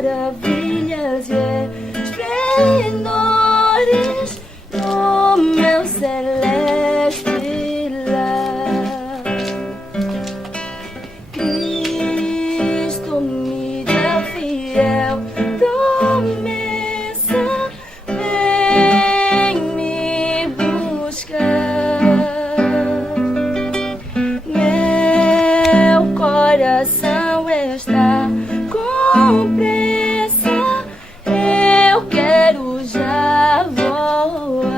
maravilhas e esplendores do meu celeste lar. Cristo me deu fiel promessa, vem me buscar. Meu coração está com pressa, eu quero já voar.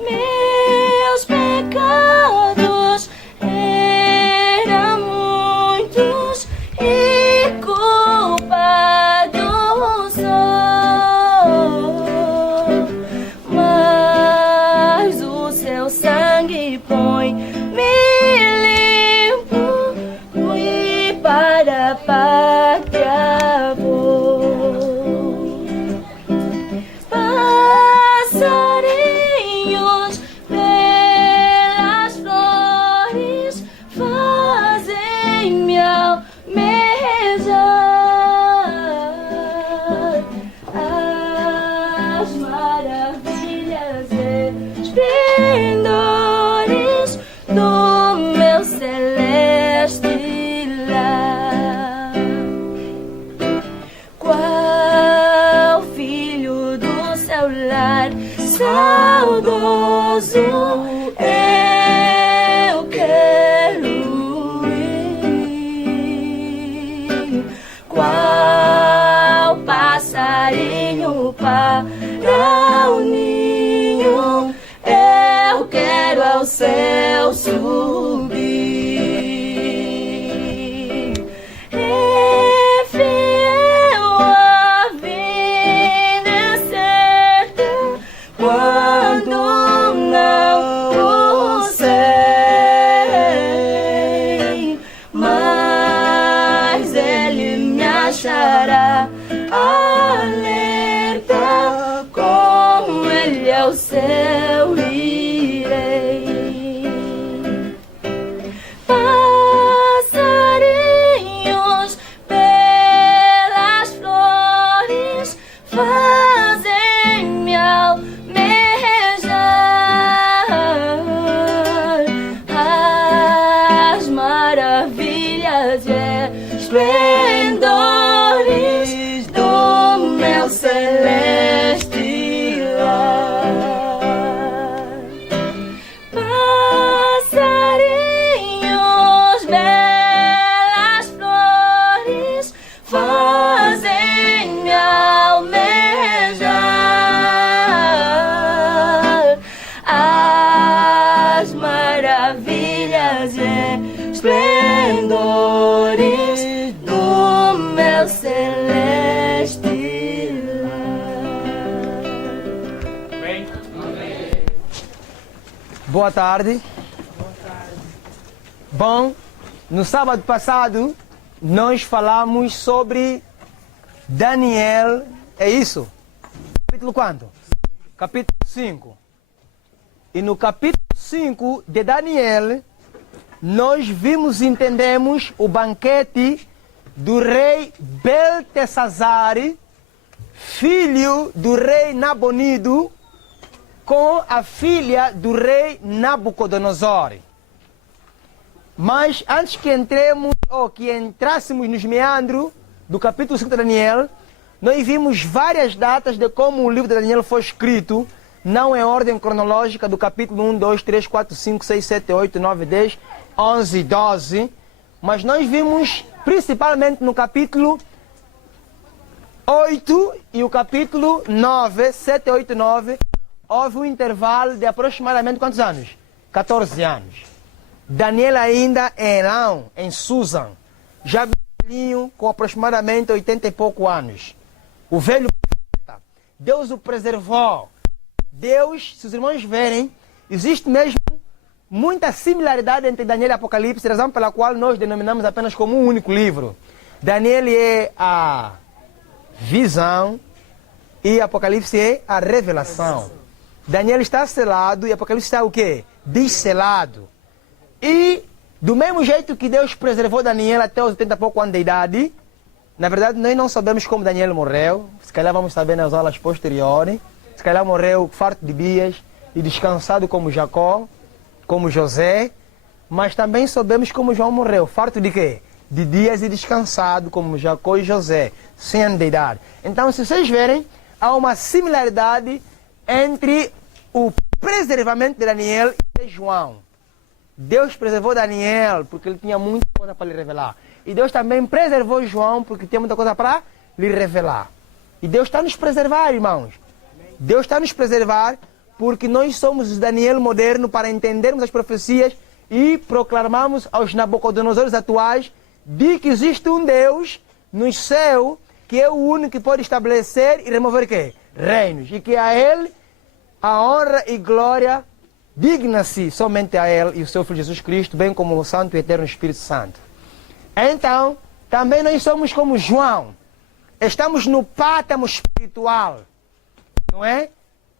Meus pecados eram muitos e culpado sou, mas o seu sangue põe-me limpo e para a pátria vou. Passarinhos pelas flores fazem-me almejar as maravilhas e esplendores do meu celeste lar. Qual filho do seu lar saudoso eu quero ir. Qual passarinho para o ninho eu quero ao céu subir. É fiel a vida é certa quando não o sei, mas ele me achará alerta, com ele ao céu irei. Passarinhos pelas flores fazem-me almejar as maravilhas e esplendores do meu celeste lar. Passarinhos belas flores fazem-me almejar as maravilhas e esplendores do meu celeste lar. Bem, Boa tarde. Bom, no sábado passado nós falamos sobre Daniel, é isso? Capítulo quanto? Capítulo 5. E no capítulo 5 de Daniel, nós vimos e entendemos o banquete do rei Beltesazar, filho do rei Nabonido, com a filha do rei Nabucodonosor. Mas antes que entremos, ou que entrássemos nos meandros do capítulo 5 de Daniel, nós vimos várias datas de como o livro de Daniel foi escrito, não em ordem cronológica do capítulo 1, 2, 3, 4, 5, 6, 7, 8, 9, 10, 11 e 12, mas nós vimos principalmente no capítulo 8 e o capítulo 9, 7, 8 e 9, houve um intervalo de aproximadamente quantos anos? 14 anos. Daniel ainda em Elão, em Susan, já velhinho, com aproximadamente 80 e poucos anos. O velho profeta, Deus o preservou. Deus, se os irmãos verem, existe mesmo muita similaridade entre Daniel e Apocalipse, razão pela qual nós denominamos apenas como um único livro. Daniel é a visão e Apocalipse é a revelação. Daniel está selado e Apocalipse está o quê? Desselado. E Do mesmo jeito que Deus preservou Daniel até os 80 e pouco anos de idade, na verdade nós não sabemos como Daniel morreu, se calhar vamos saber nas aulas posteriores, se calhar morreu farto de dias e descansado como Jacó, como José, mas também sabemos como João morreu, farto de quê? De dias e descansado como Jacó e José, 100 anos de idade. Então, se vocês verem, há uma similaridade entre o preservamento de Daniel e de João. Deus preservou Daniel porque ele tinha muita coisa para lhe revelar. E Deus também preservou João porque tinha muita coisa para lhe revelar. E Deus está nos preservar, irmãos. Deus está nos preservar porque nós somos o Daniel moderno para entendermos as profecias e proclamarmos aos Nabucodonosores atuais de que existe um Deus no céu que é o único que pode estabelecer e remover o quê? Reinos. E que a Ele a honra e glória digna-se somente a Ele e o seu Filho Jesus Cristo, bem como o Santo e Eterno Espírito Santo. Então, também nós somos como João. Estamos no pátamo espiritual, não é?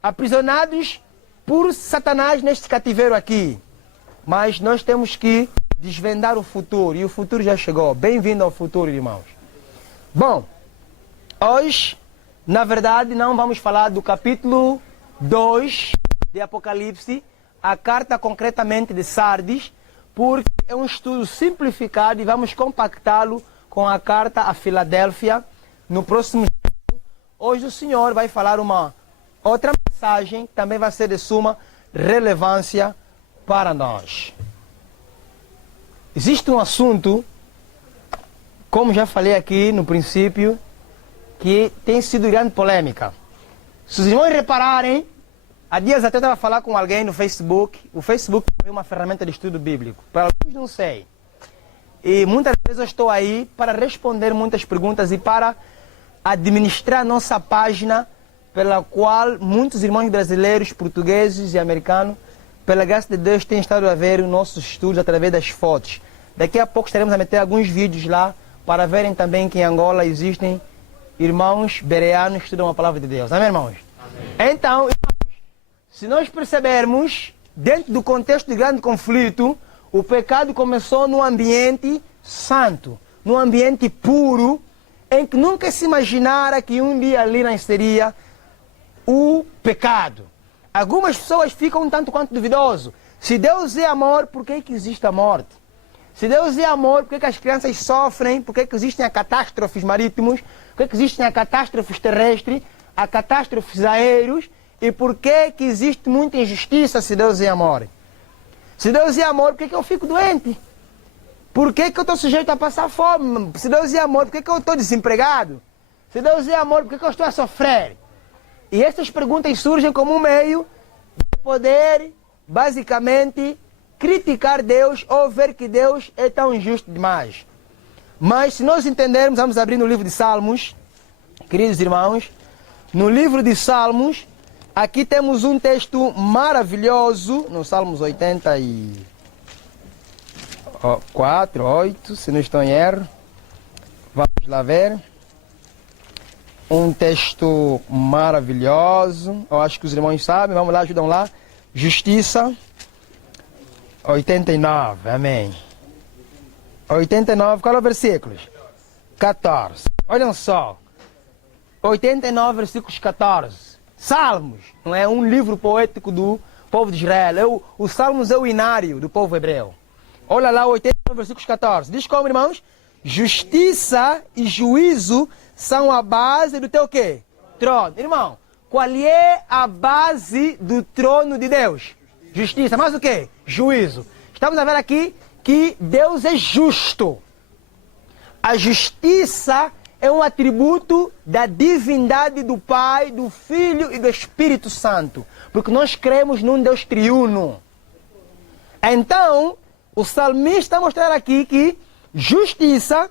Aprisionados por Satanás neste cativeiro aqui. Mas nós temos que desvendar o futuro. E o futuro já chegou. Bem-vindo ao futuro, irmãos. Bom, hoje, na verdade, não vamos falar do capítulo 2 de Apocalipse, a carta concretamente de Sardes, porque é um estudo simplificado e vamos compactá-lo com a carta a Filadélfia no próximo estudo. Hoje o Senhor vai falar uma outra mensagem que também vai ser de suma relevância para nós. Existe um assunto, como já falei aqui no princípio, que tem sido grande polêmica. Se os irmãos repararem, há dias até eu estava a falar com alguém no Facebook. O Facebook é uma ferramenta de estudo bíblico. Para alguns não sei. E muitas vezes eu estou aí para responder muitas perguntas e para administrar nossa página, pela qual muitos irmãos brasileiros, portugueses e americanos, pela graça de Deus, têm estado a ver os nossos estudos através das fotos. Daqui a pouco estaremos a meter alguns vídeos lá para verem também que em Angola existem irmãos bereanos que estudam a palavra de Deus. Amém, irmãos? Amém. Então, irmãos, se nós percebermos, dentro do contexto de grande conflito, o pecado começou num ambiente santo, num ambiente puro, em que nunca se imaginara que um dia ali nasceria o pecado. Algumas pessoas ficam um tanto quanto duvidoso. Se Deus é amor, por que existe a morte? Se Deus é amor, por que as crianças sofrem? Por que existem as catástrofes marítimas? Por que existem as catástrofes terrestres? As catástrofes aéreas? E por que existe muita injustiça se Deus é amor? Se Deus é amor, por que eu fico doente? Por que eu estou sujeito a passar fome? Se Deus é amor, por que eu estou desempregado? Se Deus é amor, por que eu estou a sofrer? E estas perguntas surgem como um meio de poder, basicamente, criticar Deus ou ver que Deus é tão injusto demais. Mas se nós entendermos, vamos abrir no livro de Salmos, queridos irmãos, no livro de Salmos, aqui temos um texto maravilhoso, no Salmos 84, 8, se não estou em erro. Vamos lá ver. Um texto maravilhoso, eu acho que os irmãos sabem, vamos lá, ajudam lá. Justiça 89, amém. 89, qual é o versículo? 14. Olhem só. 89, versículos 14. Salmos, não é um livro poético do povo de Israel. O Salmos é o inário do povo hebreu. Olha lá, 89, versículos 14. Diz como, irmãos? Justiça e juízo são a base do teu quê? Trono. Irmão, qual é a base do trono de Deus? Justiça. Mas o quê? Juízo. Estamos a ver aqui que Deus é justo. A justiça é um atributo da divindade do Pai, do Filho e do Espírito Santo. Porque nós cremos num Deus triuno. Então, o salmista mostrar aqui que justiça,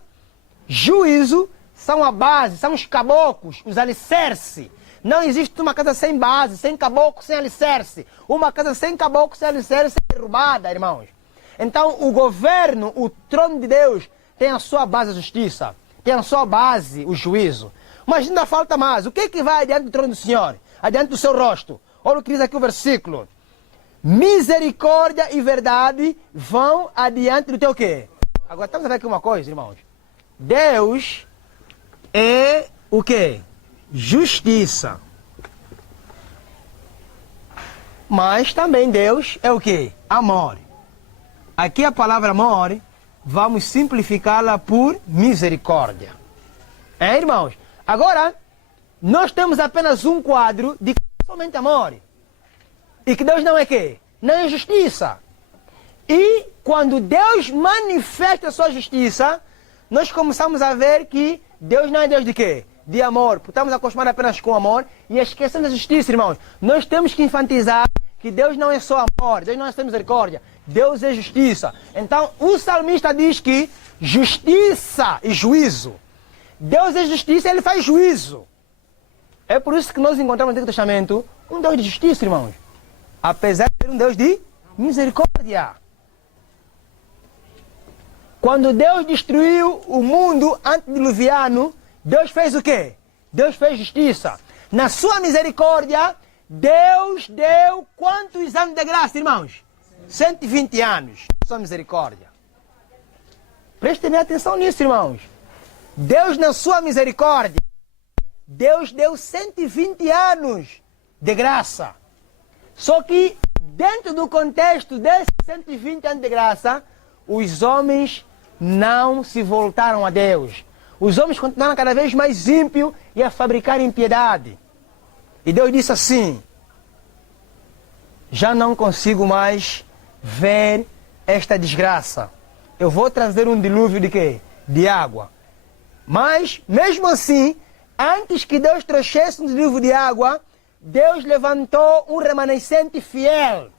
juízo, são a base, são os caboclos, os alicerces. Não existe uma casa sem base, sem caboclo, sem alicerce. Uma casa sem caboclo, sem alicerce é derrubada, irmãos. Então, o governo, o trono de Deus, tem a sua base a justiça. Tem a sua base o juízo. Mas ainda falta mais. O que é que vai adiante do trono do Senhor? Adiante do seu rosto. Olha o que diz aqui o versículo. misericórdia e verdade vão adiante do teu quê? Agora, estamos a ver aqui uma coisa, irmãos. Deus é o quê? Justiça. Mas também Deus é o quê? Amor. Aqui a palavra amor, vamos simplificá-la por misericórdia. É, irmãos? Agora, nós temos apenas um quadro de somente amor. E que Deus não é quê? Não é justiça. E quando Deus manifesta a sua justiça, nós começamos a ver que Deus não é Deus de quê? De amor. Estamos acostumados apenas com amor e esquecendo a justiça, irmãos. Nós temos que enfatizar que Deus não é só amor, Deus não é só misericórdia, Deus é justiça. Então, o salmista diz que justiça e juízo. Deus é justiça e Ele faz juízo. É por isso que nós encontramos no Antigo Testamento um Deus de justiça, irmãos. Apesar de ser um Deus de misericórdia. Quando Deus destruiu o mundo antediluviano, Deus fez o quê? Deus fez justiça. Na sua misericórdia, Deus deu quantos anos de graça, irmãos? 120 anos. Sua misericórdia. Prestem atenção nisso, irmãos. Deus, na sua misericórdia, Deus deu 120 anos de graça. Só que, dentro do contexto desses 120 anos de graça, os homens não se voltaram a Deus. Os homens continuaram cada vez mais ímpios e a fabricar impiedade. E Deus disse assim: já não consigo mais ver esta desgraça. Eu vou trazer um dilúvio de quê? De água. Mas, mesmo assim, antes que Deus trouxesse um dilúvio de água, Deus levantou um remanescente fiel.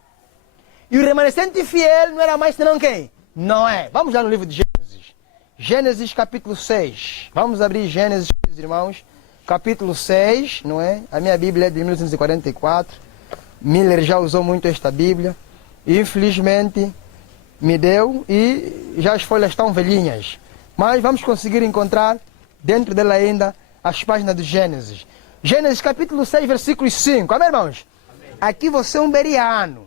E o remanescente fiel não era mais senão quem? Noé. Vamos lá no livro de Gênesis. Gênesis capítulo 6. Vamos abrir Gênesis, irmãos. Capítulo 6, não é? A minha Bíblia é de 1944. Miller já usou muito esta Bíblia. Infelizmente, me deu e já as folhas estão velhinhas. Mas vamos conseguir encontrar dentro dela ainda as páginas do Gênesis. Gênesis capítulo 6, versículo 5. Amém, irmãos? Amém. Aqui você é um bereano.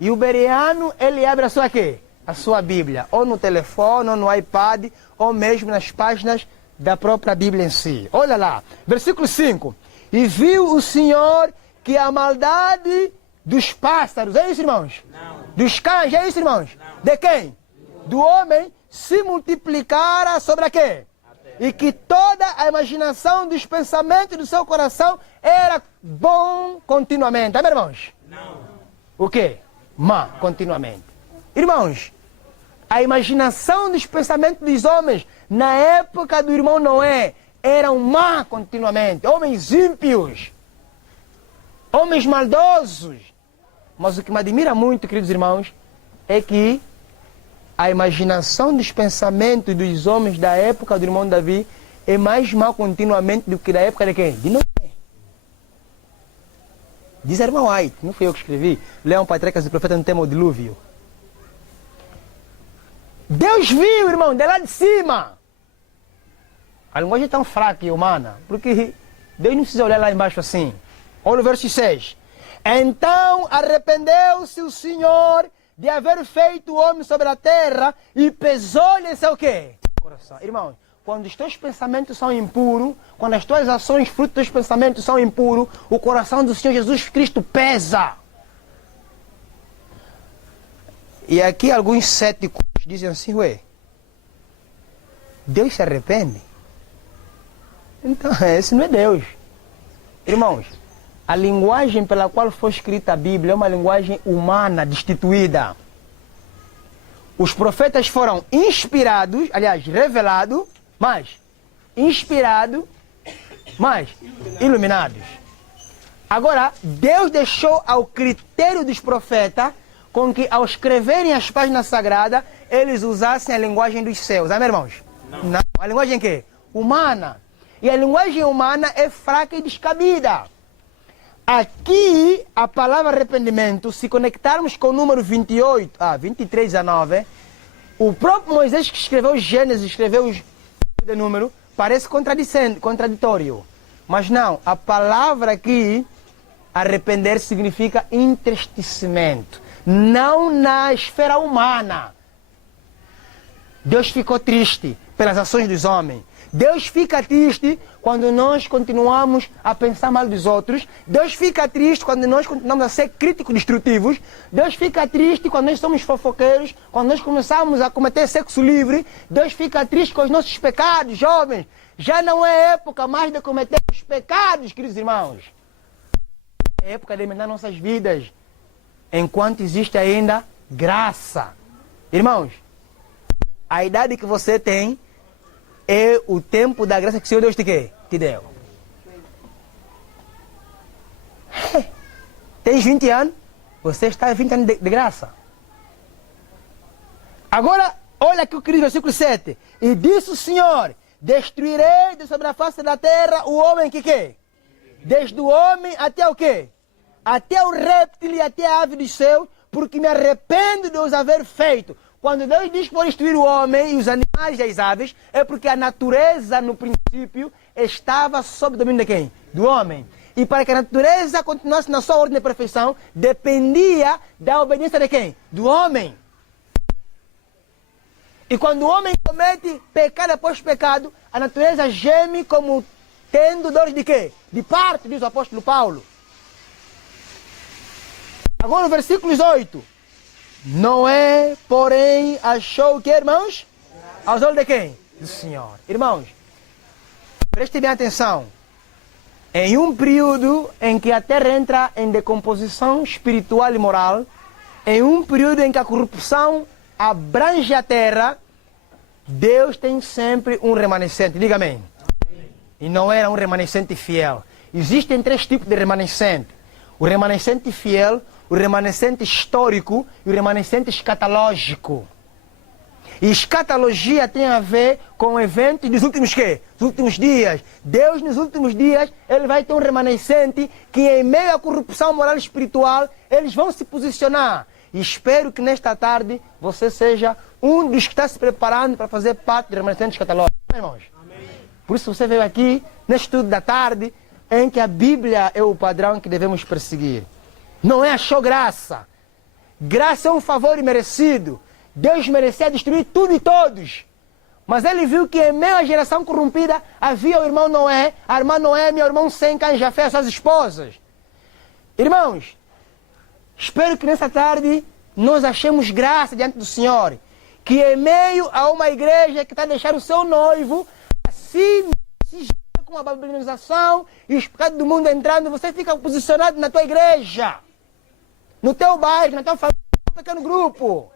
E o bereano, ele abre a sua quê? A sua Bíblia. Ou no telefone, ou no iPad, ou mesmo nas páginas da própria Bíblia em si. Olha lá, versículo 5. E viu o Senhor que a maldade dos pássaros, é isso, irmãos? Não. Dos cães, é isso, irmãos? Não. De quem? Do homem se multiplicara sobre a quê? E que toda a imaginação dos pensamentos do seu coração era bom continuamente. Amém, irmãos? Não. O quê? Má continuamente. Irmãos, a imaginação dos pensamentos dos homens na época do irmão Noé eram má continuamente. Homens ímpios. Homens maldosos. Mas o que me admira muito, queridos irmãos, é que a imaginação dos pensamentos dos homens da época do irmão Davi é mais má continuamente do que da época de quem? De Noé. Diz a irmã White, não fui eu que escrevi. Leão Patrecas e Profeta no tema do dilúvio. Deus viu, irmão, de lá de cima. A linguagem é tão fraca e humana, porque Deus não precisa olhar lá embaixo assim. Olha o verso 6. Então arrependeu-se o Senhor de haver feito o homem sobre a terra e pesou-lhe seu quê? Coração. Irmãos, quando os teus pensamentos são impuros, quando as tuas ações, fruto dos teus pensamentos são impuros, o coração do Senhor Jesus Cristo pesa. E aqui alguns céticos dizem assim, ué, Deus se arrepende? Então, esse não é Deus. Irmãos, a linguagem pela qual foi escrita a Bíblia é uma linguagem humana, destituída. Os profetas foram inspirados, aliás, revelados, mas inspirados, mas iluminados. Agora, Deus deixou ao critério dos profetas com que, ao escreverem as páginas sagradas, eles usassem a linguagem dos céus. Amém, irmãos? Não. A linguagem quê? Humana. E a linguagem humana é fraca e descabida. Aqui, a palavra arrependimento, se conectarmos com o número 23 a 9, o próprio Moisés que escreveu Gênesis, escreveu o número, parece contraditório. Mas não, a palavra aqui Arrepender significa entristecimento. Não na esfera humana. Deus ficou triste pelas ações dos homens. Deus fica triste quando nós continuamos a pensar mal dos outros. Deus fica triste quando nós continuamos a ser críticos destrutivos. Deus fica triste quando nós somos fofoqueiros, quando nós começamos a cometer sexo livre. Deus fica triste com os nossos pecados, jovens. Já não é época mais de cometer os pecados, queridos irmãos. É época de emendar nossas vidas, enquanto existe ainda graça. Irmãos, a idade que você tem é o tempo da graça que o Senhor Deus te deu. Tens 20 anos, você está 20 anos de graça. Agora, olha aqui o que diz o versículo 7. E disse o Senhor, destruirei de sobre a face da terra o homem que quê? Desde o homem até o quê? Até o réptil e até a ave dos céus, porque me arrependo de os haver feito. Quando Deus diz que vai destruir o homem e os animais e as aves, é porque a natureza, no princípio, estava sob o domínio de quem? Do homem. E para que a natureza continuasse na sua ordem de perfeição, dependia da obediência de quem? Do homem. E quando o homem comete pecado após pecado, a natureza geme como tendo dores de quê? De parto, diz o apóstolo Paulo. Agora o versículo 8. Noé, porém, achou o que, irmãos? Aos olhos de quem? Do Senhor. Irmãos, prestem bem atenção. Em um período em que a terra entra em decomposição espiritual e moral, em um período em que a corrupção abrange a terra, Deus tem sempre um remanescente. Diga amém. E não era um remanescente fiel. Existem 3 tipos de remanescente. O remanescente fiel, o remanescente histórico e o remanescente escatológico. E escatologia tem a ver com eventos dos últimos quê? Dos últimos dias. Deus, nos últimos dias, Ele vai ter um remanescente que, em meio à corrupção moral e espiritual, eles vão se posicionar. E espero que nesta tarde você seja um dos que está se preparando para fazer parte do remanescente escatológico. Irmãos? Amém. Por isso você veio aqui, neste estudo da tarde, em que a Bíblia é o padrão que devemos perseguir. Noé achou graça. Graça é um favor imerecido. Deus merecia destruir tudo e todos. Mas ele viu que em meio à geração corrompida havia o irmão Noé, a irmã Noemi, o irmão Sem, Cã e Jafé, suas esposas. Irmãos, espero que nessa tarde nós achemos graça diante do Senhor. Que em meio a uma igreja que está a deixar o seu noivo, assim, com a babilonização e os pecados do mundo entrando, você fica posicionado na tua igreja, no teu bairro, na tua família, no teu pequeno grupo,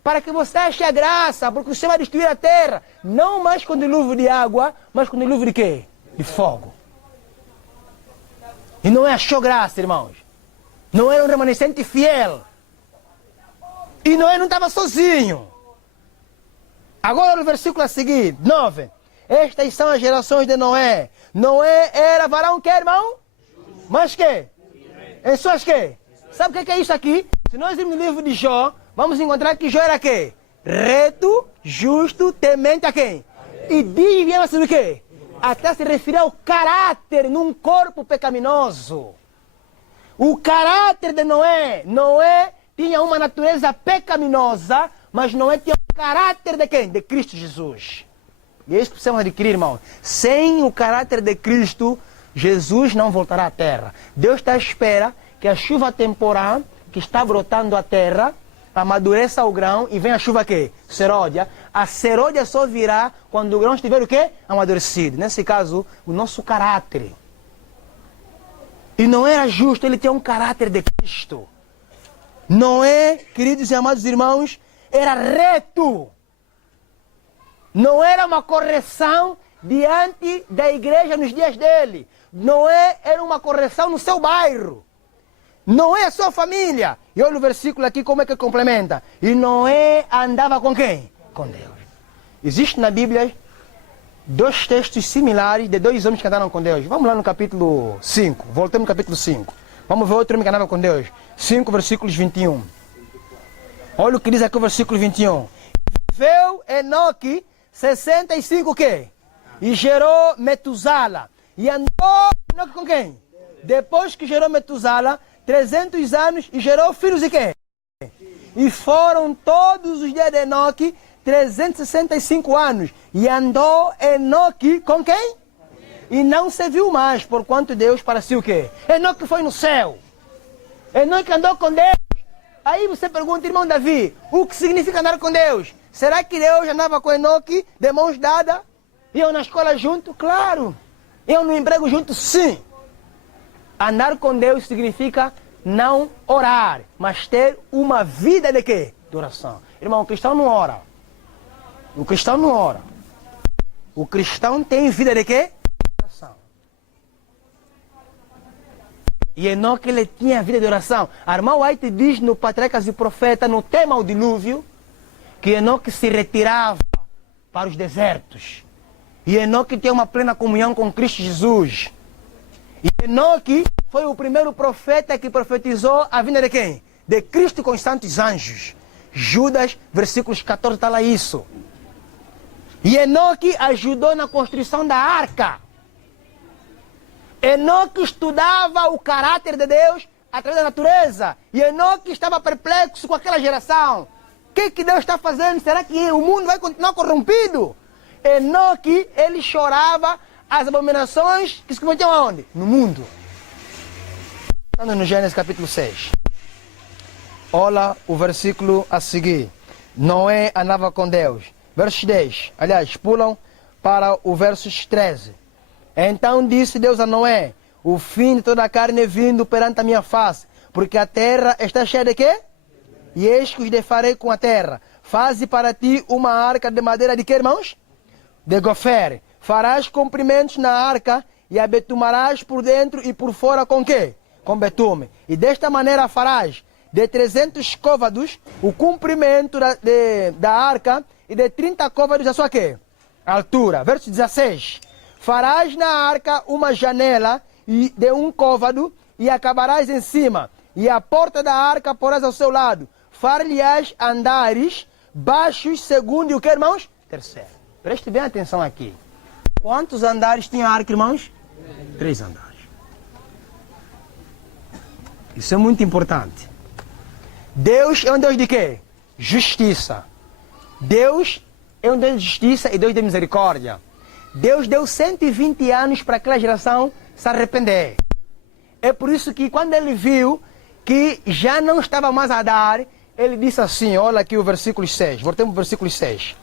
para que você ache a graça, porque o Senhor vai destruir a terra, não mais com dilúvio de água, mas com dilúvio de quê? De fogo. E não achou graça, irmãos. Não era um remanescente fiel. E Noé não estava sozinho. Agora no versículo a seguir, 9. Estas são as gerações de Noé. Noé era varão que, irmão? Mas que? Em suas que? Sabe o que é isso aqui? Se nós irmos no livro de Jó, vamos encontrar que Jó era quê? Reto, justo, temente a quem? E desviava-se do quê? Até se referir ao caráter num corpo pecaminoso. O caráter de Noé. Noé tinha uma natureza pecaminosa, mas Noé tinha o caráter de quem? De Cristo Jesus. E é isso que precisamos adquirir, irmão. Sem o caráter de Cristo, Jesus não voltará à terra. Deus está à espera que a chuva temporal que está brotando a terra amadureça o grão e vem a chuva quê? Seródia. A seródia só virá quando o grão estiver o quê? Amadurecido. Nesse caso, o nosso caráter. E não era justo, ele tinha um caráter de Cristo. Noé, queridos e amados irmãos, era reto. Não era uma correção diante da igreja nos dias dele. Noé era uma correção no seu bairro. Noé é a sua família. E olha o versículo aqui como é que complementa. E Noé andava com quem? Com Deus. Existe na Bíblia 2 textos similares de 2 homens que andaram com Deus. Vamos lá no capítulo 5. Voltemos no capítulo 5. Vamos ver outro homem que andava com Deus. 5 versículos 21. Olha o que diz aqui o versículo 21. Viveu Enoque 65 o quê? E gerou Metuzala. E andou Enoque com quem? Depois que gerou Metusala, 300 anos e gerou filhos de quem? E foram todos os dias de Enoque 365 anos. E andou Enoque com quem? E não se viu mais, porquanto Deus parecia o quê? Enoque foi no céu. Enoque andou com Deus. Aí você pergunta, irmão Davi, o que significa andar com Deus? Será que Deus andava com Enoque de mãos dadas? Iam na escola junto? Claro. Iam no emprego junto? Sim. Andar com Deus significa não orar, mas ter uma vida de quê? De oração. Irmão, o cristão não ora. O cristão não ora. O cristão tem vida de quê? Oração. E Enoque, ele tinha vida de oração. Armão White diz no Patriarcas e Profetas, no tema o dilúvio, que Enoque se retirava para os desertos. E Enoque tem uma plena comunhão com Cristo Jesus. E Enoque foi o primeiro profeta que profetizou a vinda de quem? De Cristo com os santos anjos. Judas, versículos 14, está lá isso. E Enoque ajudou na construção da arca. Enoque estudava o caráter de Deus através da natureza. E Enoque estava perplexo com aquela geração. O que Deus está fazendo? Será que o mundo vai continuar corrompido? Enoque, ele chorava as abominações que se cometiam aonde? No mundo. Estando no Gênesis capítulo 6. Olha o versículo a seguir. Noé andava com Deus. Verso 10. Aliás, pulam para o verso 13. Então disse Deus a Noé: o fim de toda a carne é vindo perante a minha face, porque a terra está cheia de quê? E eis que os defarei com a terra. Faze para ti uma arca de madeira de quê, irmãos? De gofer. Farás comprimentos na arca e a betumarás por dentro e por fora com quê? Com betume. E desta maneira farás de 300 côvados o comprimento da arca e de 30 côvados a sua quê? Altura. Verso 16. Farás na arca uma janela de 1 côvado e acabarás em cima. E a porta da arca porás ao seu lado. Far-lhe-ás andares baixos segundo o que, irmãos? Terceiro. Preste bem atenção aqui. Quantos andares tinha a arca, irmãos? 3 andares. Isso é muito importante. Deus é um Deus de quê? Justiça. Deus é um Deus de justiça e Deus de misericórdia. Deus deu 120 anos para aquela geração se arrepender. É por isso que quando ele viu que já não estava mais a dar, ele disse assim, olha aqui o versículo 6. Voltemos para o versículo 6.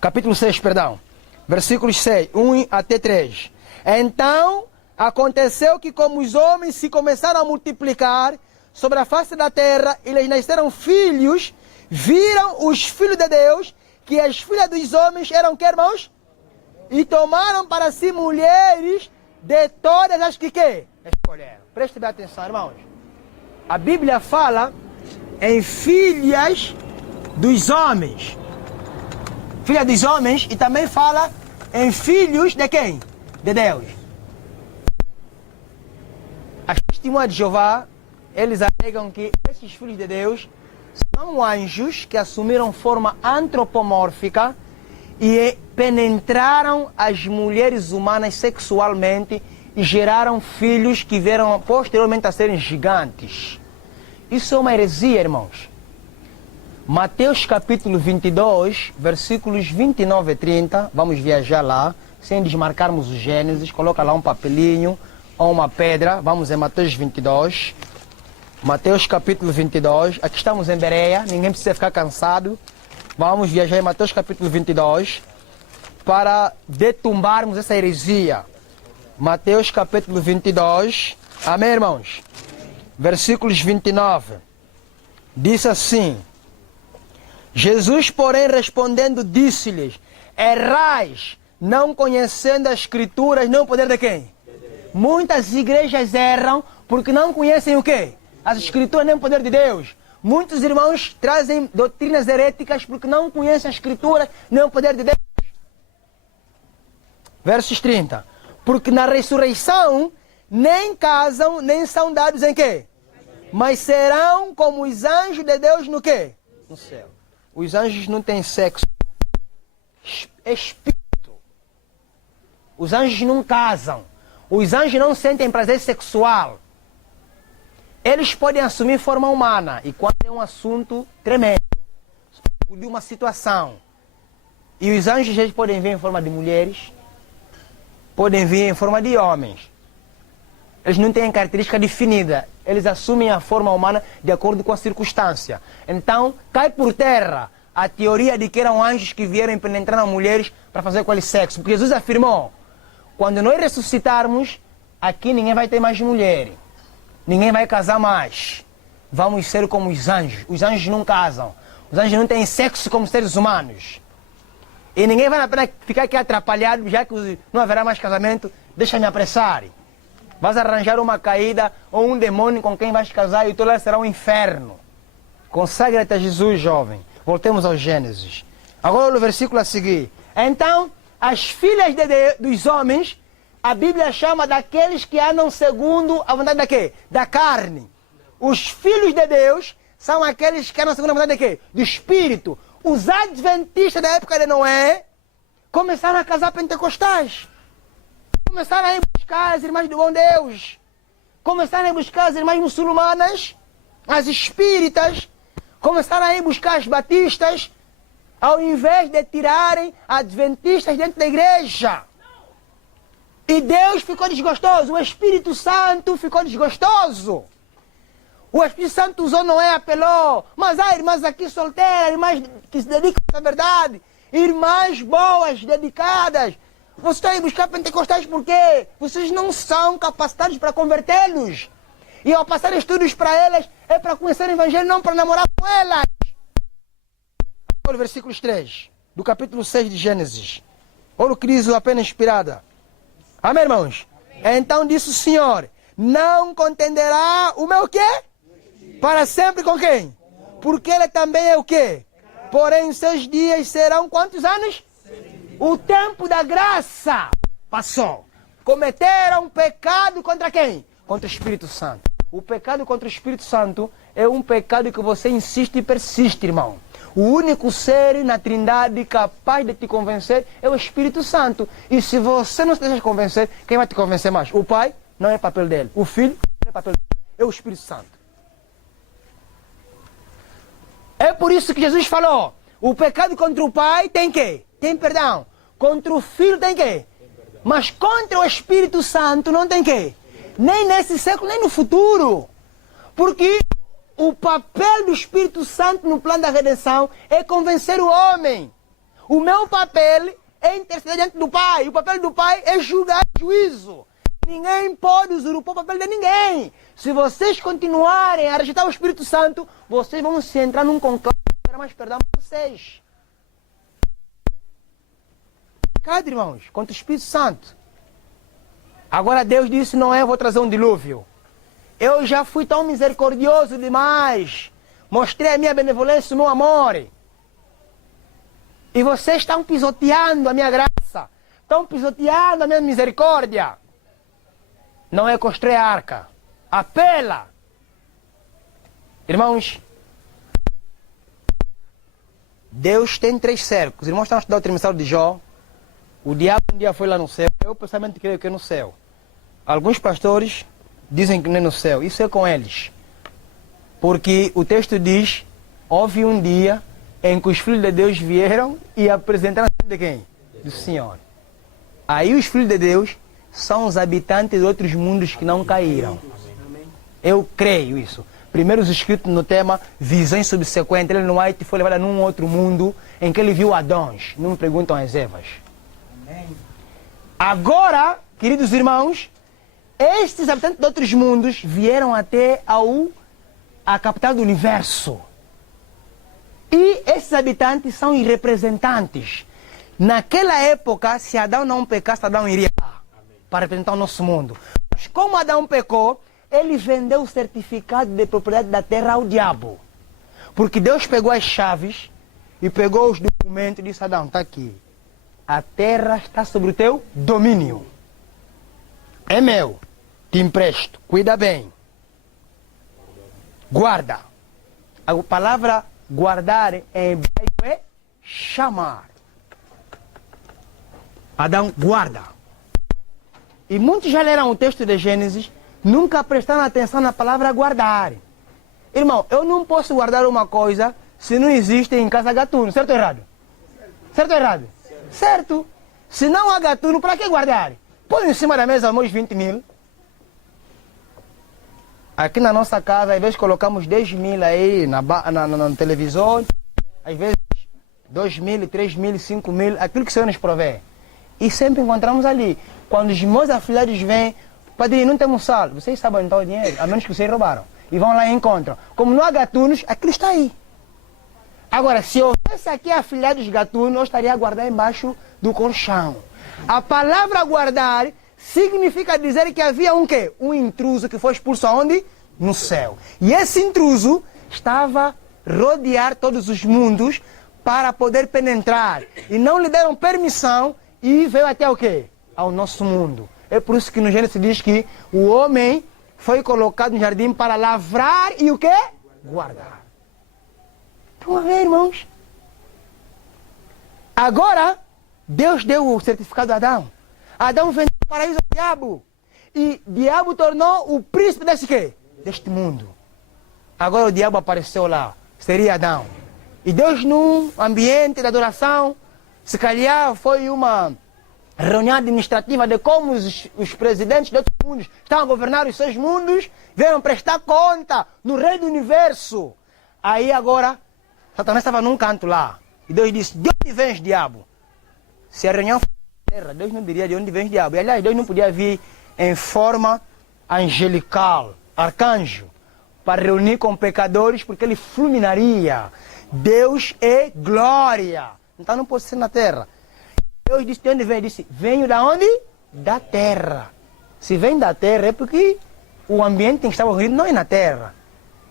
Capítulo 6, perdão. Versículos 6, 1 até 3. Então aconteceu que como os homens se começaram a multiplicar sobre a face da terra, e lhes nasceram filhos, viram os filhos de Deus, que as filhas dos homens eram que, irmãos? E tomaram para si mulheres de todas as que escolheram. Preste bem atenção, irmãos. A Bíblia fala em filhas dos homens. Filha dos homens, e também fala em filhos de quem? De Deus. As testemunhas de Jeová, eles alegam que esses filhos de Deus são anjos que assumiram forma antropomórfica e penetraram as mulheres humanas sexualmente e geraram filhos que vieram posteriormente a serem gigantes. Isso é uma heresia, irmãos. Mateus capítulo 22, versículos 29 e 30, vamos viajar lá, sem desmarcarmos o Gênesis, coloca lá um papelinho ou uma pedra, vamos em Mateus 22, Mateus capítulo 22, aqui estamos em Bereia, ninguém precisa ficar cansado, vamos viajar em Mateus capítulo 22, para detumbarmos essa heresia. Mateus capítulo 22, amém, irmãos? Versículos 29, diz assim: Jesus, porém, respondendo, disse-lhes: errais, não conhecendo as Escrituras, nem o poder de quem? Muitas igrejas erram porque não conhecem o quê? As Escrituras, nem o poder de Deus. Muitos irmãos trazem doutrinas heréticas porque não conhecem as Escrituras, nem o poder de Deus. Versos 30. Porque na ressurreição nem casam, nem são dados em quê? Mas serão como os anjos de Deus no quê? No céu. Os anjos não têm sexo. Espírito. Os anjos não casam. Os anjos não sentem prazer sexual. Eles podem assumir forma humana. E quando é um assunto tremendo, de uma situação. E os anjos eles podem vir em forma de mulheres, podem vir em forma de homens. Eles não têm característica definida. Eles assumem a forma humana de acordo com a circunstância. Então, cai por terra a teoria de que eram anjos que vieram penetrar nas mulheres para fazer com eles sexo. Porque Jesus afirmou, quando nós ressuscitarmos, aqui ninguém vai ter mais mulher. Ninguém vai casar mais. Vamos ser como os anjos. Os anjos não casam. Os anjos não têm sexo como seres humanos. E ninguém vai ficar aqui atrapalhado, já que não haverá mais casamento. Deixa-me apressar. Vais arranjar uma caída ou um demônio com quem vais casar e o teu lar será um inferno. Consagra-te a Jesus, jovem. Voltemos ao Gênesis. Agora no versículo a seguir. Então, as filhas dos homens, a Bíblia chama daqueles que andam segundo a vontade da quê? Da carne. Os filhos de Deus são aqueles que andam segundo a vontade de quê? Do Espírito. Os adventistas da época de Noé começaram a casar pentecostais. Começaram a ir buscar as irmãs do bom Deus. Começaram a ir buscar as irmãs muçulmanas, as espíritas. Começaram a ir buscar as batistas, ao invés de tirarem adventistas dentro da igreja. E Deus ficou desgostoso. O Espírito Santo ficou desgostoso. O Espírito Santo usou Noé, apelou. Mas há irmãs aqui solteiras, irmãs que se dedicam à verdade. Irmãs boas, dedicadas. Vocês estão aí buscar pentecostais por quê? Vocês não são capacitados para convertê-los. E ao passar estudos para elas, é para conhecer o Evangelho, não para namorar com elas. Olha o versículo 3, do capítulo 6 de Gênesis. Olha o que diz a pena inspirada. Amém, irmãos? Amém. Então disse o Senhor, não contenderá o meu quê? Para sempre com quem? Porque ele também é o quê? Porém, seus dias serão quantos anos? O tempo da graça passou. Cometeram pecado contra quem? Contra o Espírito Santo. O pecado contra o Espírito Santo é um pecado que você insiste e persiste, irmão. O único ser na Trindade capaz de te convencer é o Espírito Santo. E se você não se deixa convencer, quem vai te convencer mais? O Pai? Não é papel dele. O Filho? Não é papel dele. É o Espírito Santo. É por isso que Jesus falou, o pecado contra o Pai tem quê? Tem perdão. Contra o Filho tem quê? Mas contra o Espírito Santo não tem quê? Nem nesse século, nem no futuro. Porque o papel do Espírito Santo no plano da redenção é convencer o homem. O meu papel é interceder diante do Pai. O papel do Pai é julgar juízo. Ninguém pode usurpar o papel de ninguém. Se vocês continuarem a rejeitar o Espírito Santo, vocês vão se entrar num conclave que terá mais perdão para vocês. Pecado, irmãos, contra o Espírito Santo. Agora Deus disse, não é, eu vou trazer um dilúvio. Eu já fui tão misericordioso demais. Mostrei a minha benevolência, o meu amor. E vocês estão pisoteando a minha graça. Estão pisoteando a minha misericórdia. Não é construir a arca. Apela. Irmãos, Deus tem 3 cercos. Os irmãos estão a estudar o trimestral de Jó. O diabo um dia foi lá no céu. Eu pessoalmente creio que é no céu. Alguns pastores dizem que não é no céu. Isso é com eles. Porque o texto diz, houve um dia em que os filhos de Deus vieram e apresentaram a de quem? Do Senhor. Aí os filhos de Deus são os habitantes de outros mundos que não caíram. Eu creio isso. Primeiro os escritos no tema visões subsequentes. Ele no White foi levado num outro mundo em que ele viu Adões. Não me perguntam as Evas. Agora, queridos irmãos, estes habitantes de outros mundos vieram até a capital do universo. E esses habitantes são os representantes. Naquela época, se Adão não pecasse, Adão iria lá para representar o nosso mundo. Mas como Adão pecou, ele vendeu o certificado de propriedade da terra ao diabo. Porque Deus pegou as chaves e pegou os documentos e disse, Adão, está aqui. A terra está sobre o teu domínio. É meu. Te empresto. Cuida bem. Guarda. A palavra guardar em hebraico é chamar. Adão, guarda. E muitos já leram o texto de Gênesis, nunca prestaram atenção na palavra guardar. Irmão, eu não posso guardar uma coisa se não existe em casa gatuno, certo ou errado? Certo ou errado? Certo. Se não há gatuno, para que guardar? Põe em cima da mesa meus 20 mil. Aqui na nossa casa, às vezes colocamos 10 mil aí na televisão, às vezes 2 mil, 3 mil, 5 mil, aquilo que o Senhor nos provê. E sempre encontramos ali. Quando os meus afilhados vêm, padrinho, não temos sal. Vocês sabem onde está o dinheiro, a menos que vocês roubaram. E vão lá e encontram. Como não há gatunos, aquilo está aí. Agora, se houvesse aqui afilhados gatunos, eu estaria a guardar embaixo do colchão. A palavra guardar significa dizer que havia um quê? Um intruso que foi expulso aonde? No céu. E esse intruso estava a rodear todos os mundos para poder penetrar. E não lhe deram permissão e veio até o quê? Ao nosso mundo. É por isso que no Gênesis diz que o homem foi colocado no jardim para lavrar e o quê? Guardar. Estão a ver, irmãos? Agora, Deus deu o certificado a Adão. Adão vendeu o paraíso ao diabo. E o diabo tornou o príncipe desse quê? Deste mundo. Agora o diabo apareceu lá. Seria Adão. E Deus, num ambiente de adoração, se calhar foi uma reunião administrativa de como os presidentes de outros mundos estavam a governar os seus mundos, vieram prestar conta no rei do universo. Aí agora, Satanás estava num canto lá. E Deus disse, de onde vens, diabo? Se a reunião fosse na terra, Deus não diria de onde vens, diabo. E aliás, Deus não podia vir em forma angelical, arcanjo, para reunir com pecadores, porque ele fulminaria. Deus é glória. Então não pode ser na terra. Deus disse, de onde vem? Disse, venho da onde? Da terra. Se vem da terra é porque o ambiente em que estava correndo não é na terra.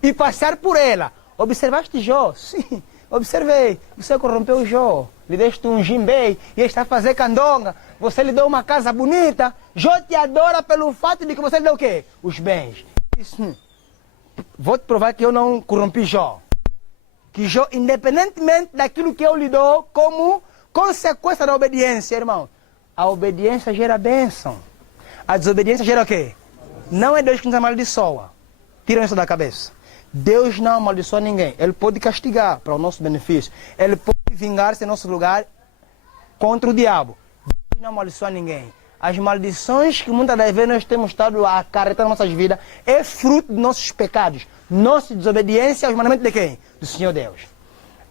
E passar por ela. Observaste Jó? Sim, observei. Você corrompeu Jó. Lhe deste um jimbei e ele está a fazer candonga. Você lhe deu uma casa bonita. Jó te adora pelo fato de que você lhe deu o quê? Os bens. Disse, vou te provar que eu não corrompi Jó. Que Jó, independentemente daquilo que eu lhe dou, como consequência da obediência, irmão, a obediência gera bênção. A desobediência gera o quê? Não é Deus que nos amaldiçoa. Tiram isso da cabeça. Deus não amaldiçoa ninguém. Ele pode castigar para o nosso benefício. Ele pode vingar-se em nosso lugar contra o diabo. Deus não amaldiçoa ninguém. As maldições que muitas das vezes nós temos estado a acarretar nas nossas vidas é fruto de nossos pecados. Nossa desobediência aos mandamentos de quem? Do Senhor Deus.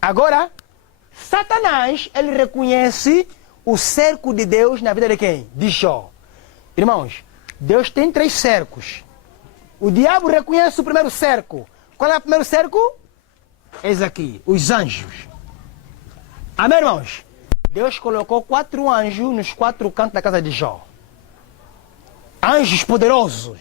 Agora, Satanás, ele reconhece o cerco de Deus na vida de quem? De Jó. Irmãos, Deus tem 3 cercos. O diabo reconhece o primeiro cerco. Qual é o primeiro cerco? Eis aqui, os anjos. Amém, irmãos? Deus colocou 4 anjos nos 4 cantos da casa de Jó. Anjos poderosos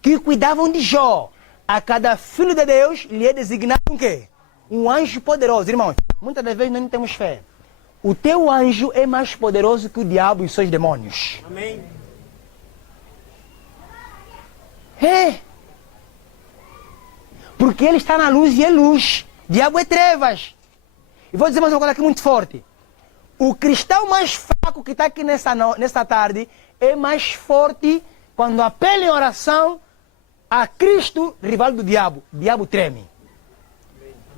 que cuidavam de Jó. A cada filho de Deus lhe é designado um quê? Um anjo poderoso. Irmãos, muitas das vezes nós não temos fé. O teu anjo é mais poderoso que o diabo e os seus demônios. Amém. É. Porque ele está na luz e é luz. O diabo é trevas. E vou dizer mais uma coisa aqui muito forte. O cristão mais fraco que está aqui nessa tarde é mais forte quando apela em oração a Cristo, rival do diabo. O diabo treme.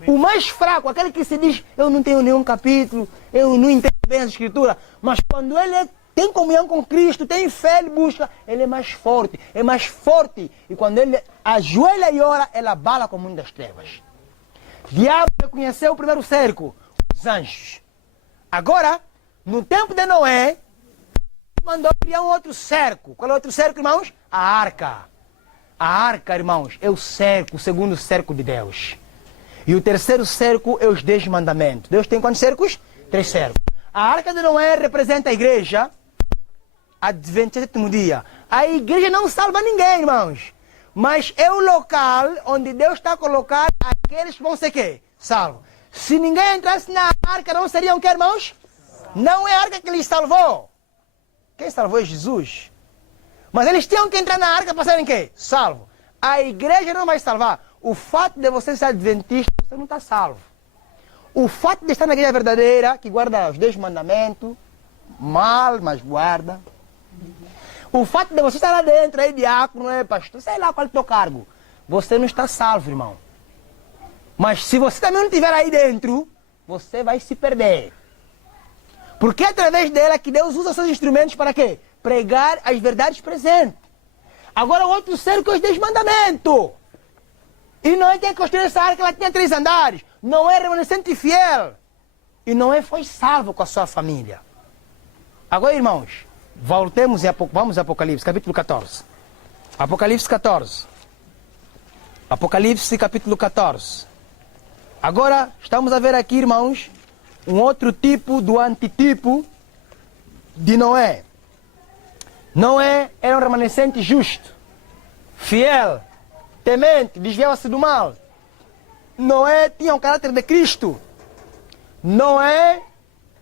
O mais fraco, aquele que se diz, eu não tenho nenhum capítulo, eu não entendo bem a escritura, mas quando ele tem comunhão com Cristo, tem fé, ele busca, ele é mais forte, é mais forte. E quando ele ajoelha e ora, ele abala com o mundo das trevas. O diabo reconheceu o primeiro cerco, os anjos. Agora, no tempo de Noé, mandou criar um outro cerco. Qual é o outro cerco, irmãos? A arca. A arca, irmãos, é o cerco, o segundo cerco de Deus. E o terceiro cerco é os 10 mandamentos. Deus tem quantos cercos? 3 cercos. A arca de Noé representa a igreja, adventista do 7º dia. A igreja não salva ninguém, irmãos. Mas é o local onde Deus está a colocar aqueles que vão ser quê? Salvos. Se ninguém entrasse na arca, não seriam o quê, irmãos? Não é a arca que lhes salvou. Quem salvou é Jesus. Mas eles tinham que entrar na arca para serem quê? Salvo. A igreja não vai salvar. O fato de você ser adventista, você não está salvo. O fato de estar na igreja verdadeira, que guarda os 10 mandamentos, mal, mas guarda. O fato de você estar lá dentro, aí diácono, pastor, sei lá qual é o teu cargo. Você não está salvo, irmão. Mas se você também não estiver aí dentro, você vai se perder. Porque é através dela que Deus usa seus instrumentos para quê? Pregar as verdades presentes. Agora o outro cerco é os 10 mandamentos. E Noé tem que construir essa arca, ela tinha 3 andares. Noé é remanescente fiel. E Noé foi salvo com a sua família. Agora, irmãos, voltemos vamos a Apocalipse, capítulo 14. Apocalipse 14. Apocalipse, capítulo 14. Agora, estamos a ver aqui, irmãos, um outro tipo do antitipo de Noé. Noé era um remanescente justo, fiel, temente, desviava-se do mal. Noé tinha o caráter de Cristo. Noé,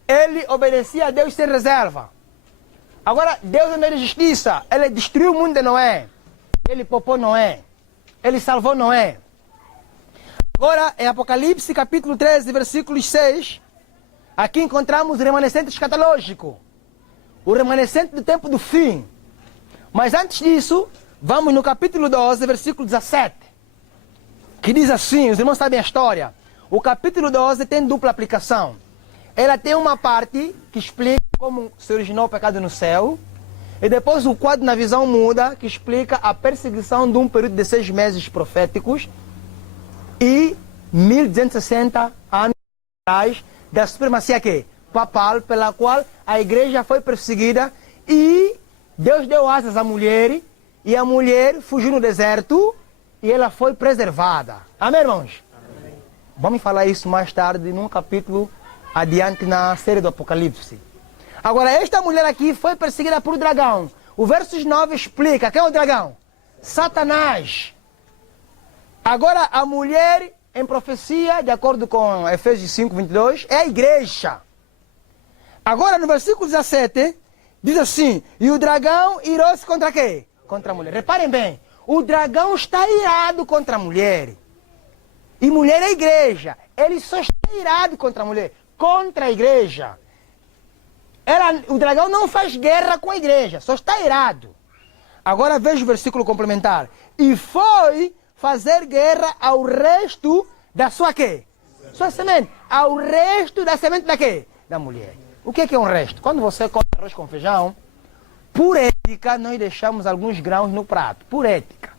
ele obedecia a Deus sem reserva. Agora, Deus não é de justiça. Ele destruiu o mundo de Noé. Ele poupou Noé. Ele salvou Noé. Agora, em Apocalipse, capítulo 13, versículos 6, aqui encontramos o remanescente escatológico. O remanescente do tempo do fim. Mas antes disso, vamos no capítulo 12, versículo 17. Que diz assim, os irmãos sabem a história. O capítulo 12 tem dupla aplicação. Ela tem uma parte que explica como se originou o pecado no céu. E depois o quadro na visão muda, que explica a perseguição de um período de 6 meses proféticos. E 1260 anos atrás da supremacia papal, pela qual a igreja foi perseguida e Deus deu asas à mulher e a mulher fugiu no deserto e ela foi preservada. Amém, irmãos? Amém. Vamos falar isso mais tarde num capítulo adiante na série do Apocalipse. Agora, esta mulher aqui foi perseguida por dragão. O verso 9 explica quem é o dragão? Satanás. Agora, a mulher em profecia, de acordo com Efésios 5, 22, é a igreja. Agora, no versículo 17, diz assim, e o dragão irou-se contra quê? Contra a mulher. Reparem bem, o dragão está irado contra a mulher. E mulher é a igreja. Ele só está irado contra a mulher, contra a igreja. O dragão não faz guerra com a igreja, só está irado. Agora veja o versículo complementar. E foi fazer guerra ao resto da sua quê? Sua semente. Ao resto da semente da quê? Da mulher. O que é um resto? Quando você come arroz com feijão, por ética, nós deixamos alguns grãos no prato. Por ética.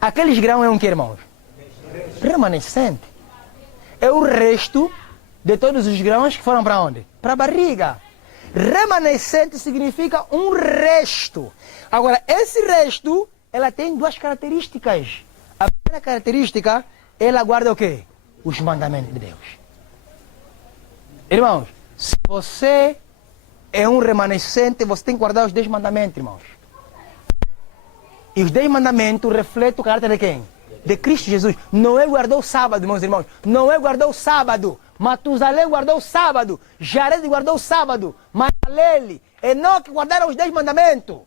Aqueles grãos é um que, irmãos? Remanescente. É o resto de todos os grãos que foram para onde? Para a barriga. Remanescente significa um resto. Agora, esse resto, ela tem 2 características. A primeira característica, ela guarda o quê? Os mandamentos de Deus. Irmãos, se você é um remanescente, você tem que guardar os 10 mandamentos, irmãos. E os 10 mandamentos refletem o caráter de quem? De Cristo Jesus. Noé guardou o sábado, meus irmãos. Noé guardou o sábado. Matusalém guardou o sábado. Jared guardou o sábado. Malalele, Enoque guardaram os 10 mandamentos.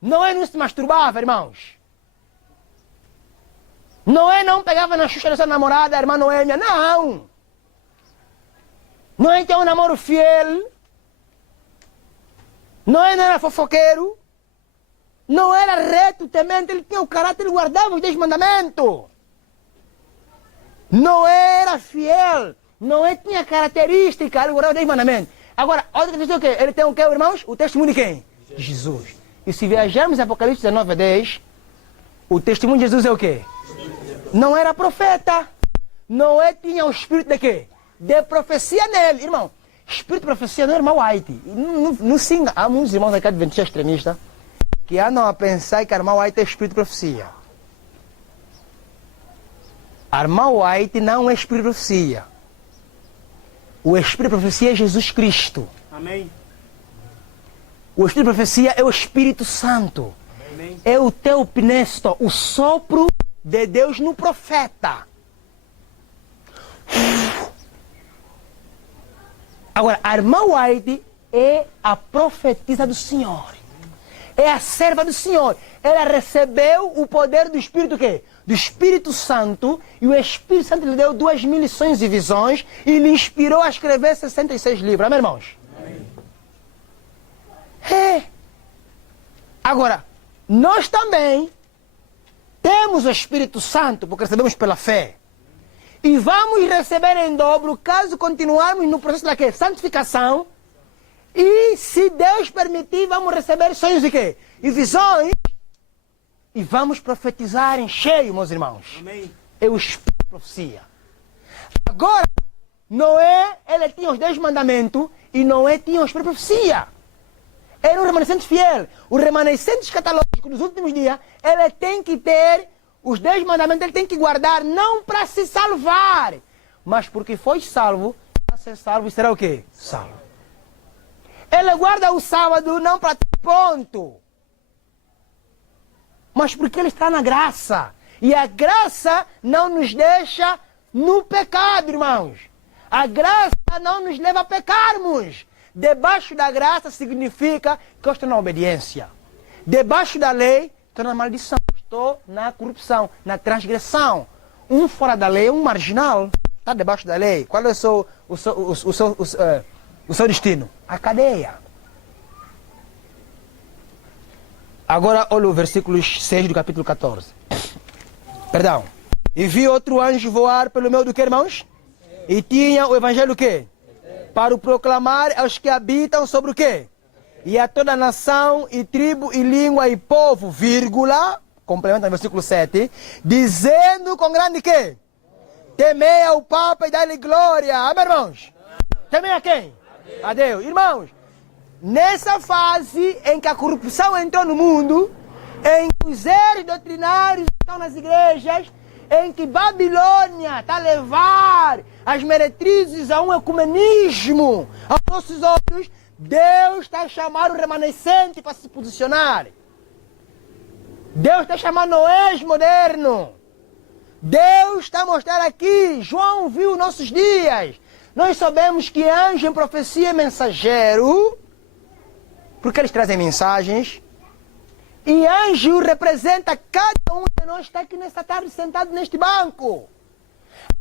Noé não se masturbava, irmãos. Noé não pegava na xuxa da sua namorada, a irmã Noêmia. Não. Noé tinha um namoro fiel. Noé não era fofoqueiro. Não era reto, temente, ele tinha o caráter, ele guardava os 10 mandamentos. Noé era fiel. Noé tinha característica, ele guardava os 10 mandamentos. Agora, outra questão é o quê? Ele tem o quê, irmãos? O testemunho de quem? De Jesus. E se viajarmos em Apocalipse 19, 10, o testemunho de Jesus é o quê? Não era profeta. Noé tinha o espírito de quê? De profecia nele. Irmão, espírito de profecia não é irmão White. Não se engana. Há muitos irmãos aqui adventistas extremistas que andam a pensar que a irmã White é espírito de profecia. A irmã White não é espírito de profecia. O espírito de profecia é Jesus Cristo. Amém. O espírito de profecia é o Espírito Santo. Amém. É o teopnesto, o sopro de Deus no profeta. Agora, a irmã White é a profetisa do Senhor. É a serva do Senhor. Ela recebeu o poder do Espírito quê? Do Espírito Santo. E o Espírito Santo lhe deu 2.000 lições e visões. E lhe inspirou a escrever 66 livros. Amém, irmãos? Amém. Agora, nós também temos o Espírito Santo, porque recebemos pela fé. E vamos receber em dobro, caso continuarmos no processo da quê? Santificação. E se Deus permitir, vamos receber sonhos de quê? E visões. E vamos profetizar em cheio, meus irmãos. Amém. É o Espírito de profecia. Agora, Noé, ele tinha os 10 mandamentos e Noé tinha o Espírito de profecia. Era um remanescente fiel. O remanescente escatológico dos últimos dias, ele tem que ter os 10 mandamentos, ele tem que guardar, não para se salvar, mas porque foi salvo, para ser salvo e será o quê? Salvo. Ele guarda o sábado não para ter ponto, mas porque ele está na graça. E a graça não nos deixa no pecado, irmãos. A graça não nos leva a pecarmos. Debaixo da graça significa que eu estou na obediência. Debaixo da lei, estou na maldição. Estou na corrupção, na transgressão. Um fora da lei é um marginal. Está debaixo da lei. Qual é o seu destino? A cadeia. Agora olha o versículo 6 do capítulo 14. Perdão. E vi outro anjo voar pelo meio do que, irmãos? E tinha o evangelho o quê? Para o proclamar aos que habitam sobre o quê? E a toda nação, e tribo, e língua, e povo, vírgula, complementa no versículo 7, dizendo com grande quê? Temei ao Papa e dá-lhe glória. Amém, irmãos? Temei a quem? A Deus. Irmãos, nessa fase em que a corrupção entrou no mundo, em que os erros doutrinários estão nas igrejas, em que Babilônia está a levar as meretrizes a um ecumenismo aos nossos olhos, Deus está a chamar o remanescente para se posicionar. Deus está chamando Noé moderno. Deus está a mostrar aqui. João viu nossos dias. Nós sabemos que anjo em profecia é mensageiro, porque eles trazem mensagens. E anjo representa cada um de nós que está aqui nesta tarde sentado neste banco.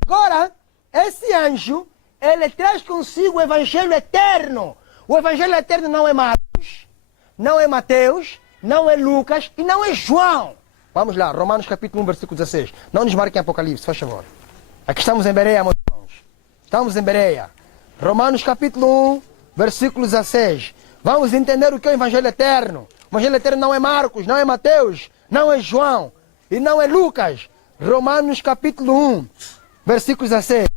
Agora, esse anjo, ele traz consigo o evangelho eterno. O evangelho eterno não é Marcos, não é Mateus, não é Lucas e não é João. Vamos lá, Romanos capítulo 1, versículo 16. Não nos marquem Apocalipse, faz favor. Aqui estamos em Bereia, meus irmãos. Estamos em Bereia. Romanos capítulo 1, versículo 16. Vamos entender o que é o evangelho eterno. O evangelho eterno não é Marcos, não é Mateus, não é João e não é Lucas. Romanos capítulo 1, versículo 16.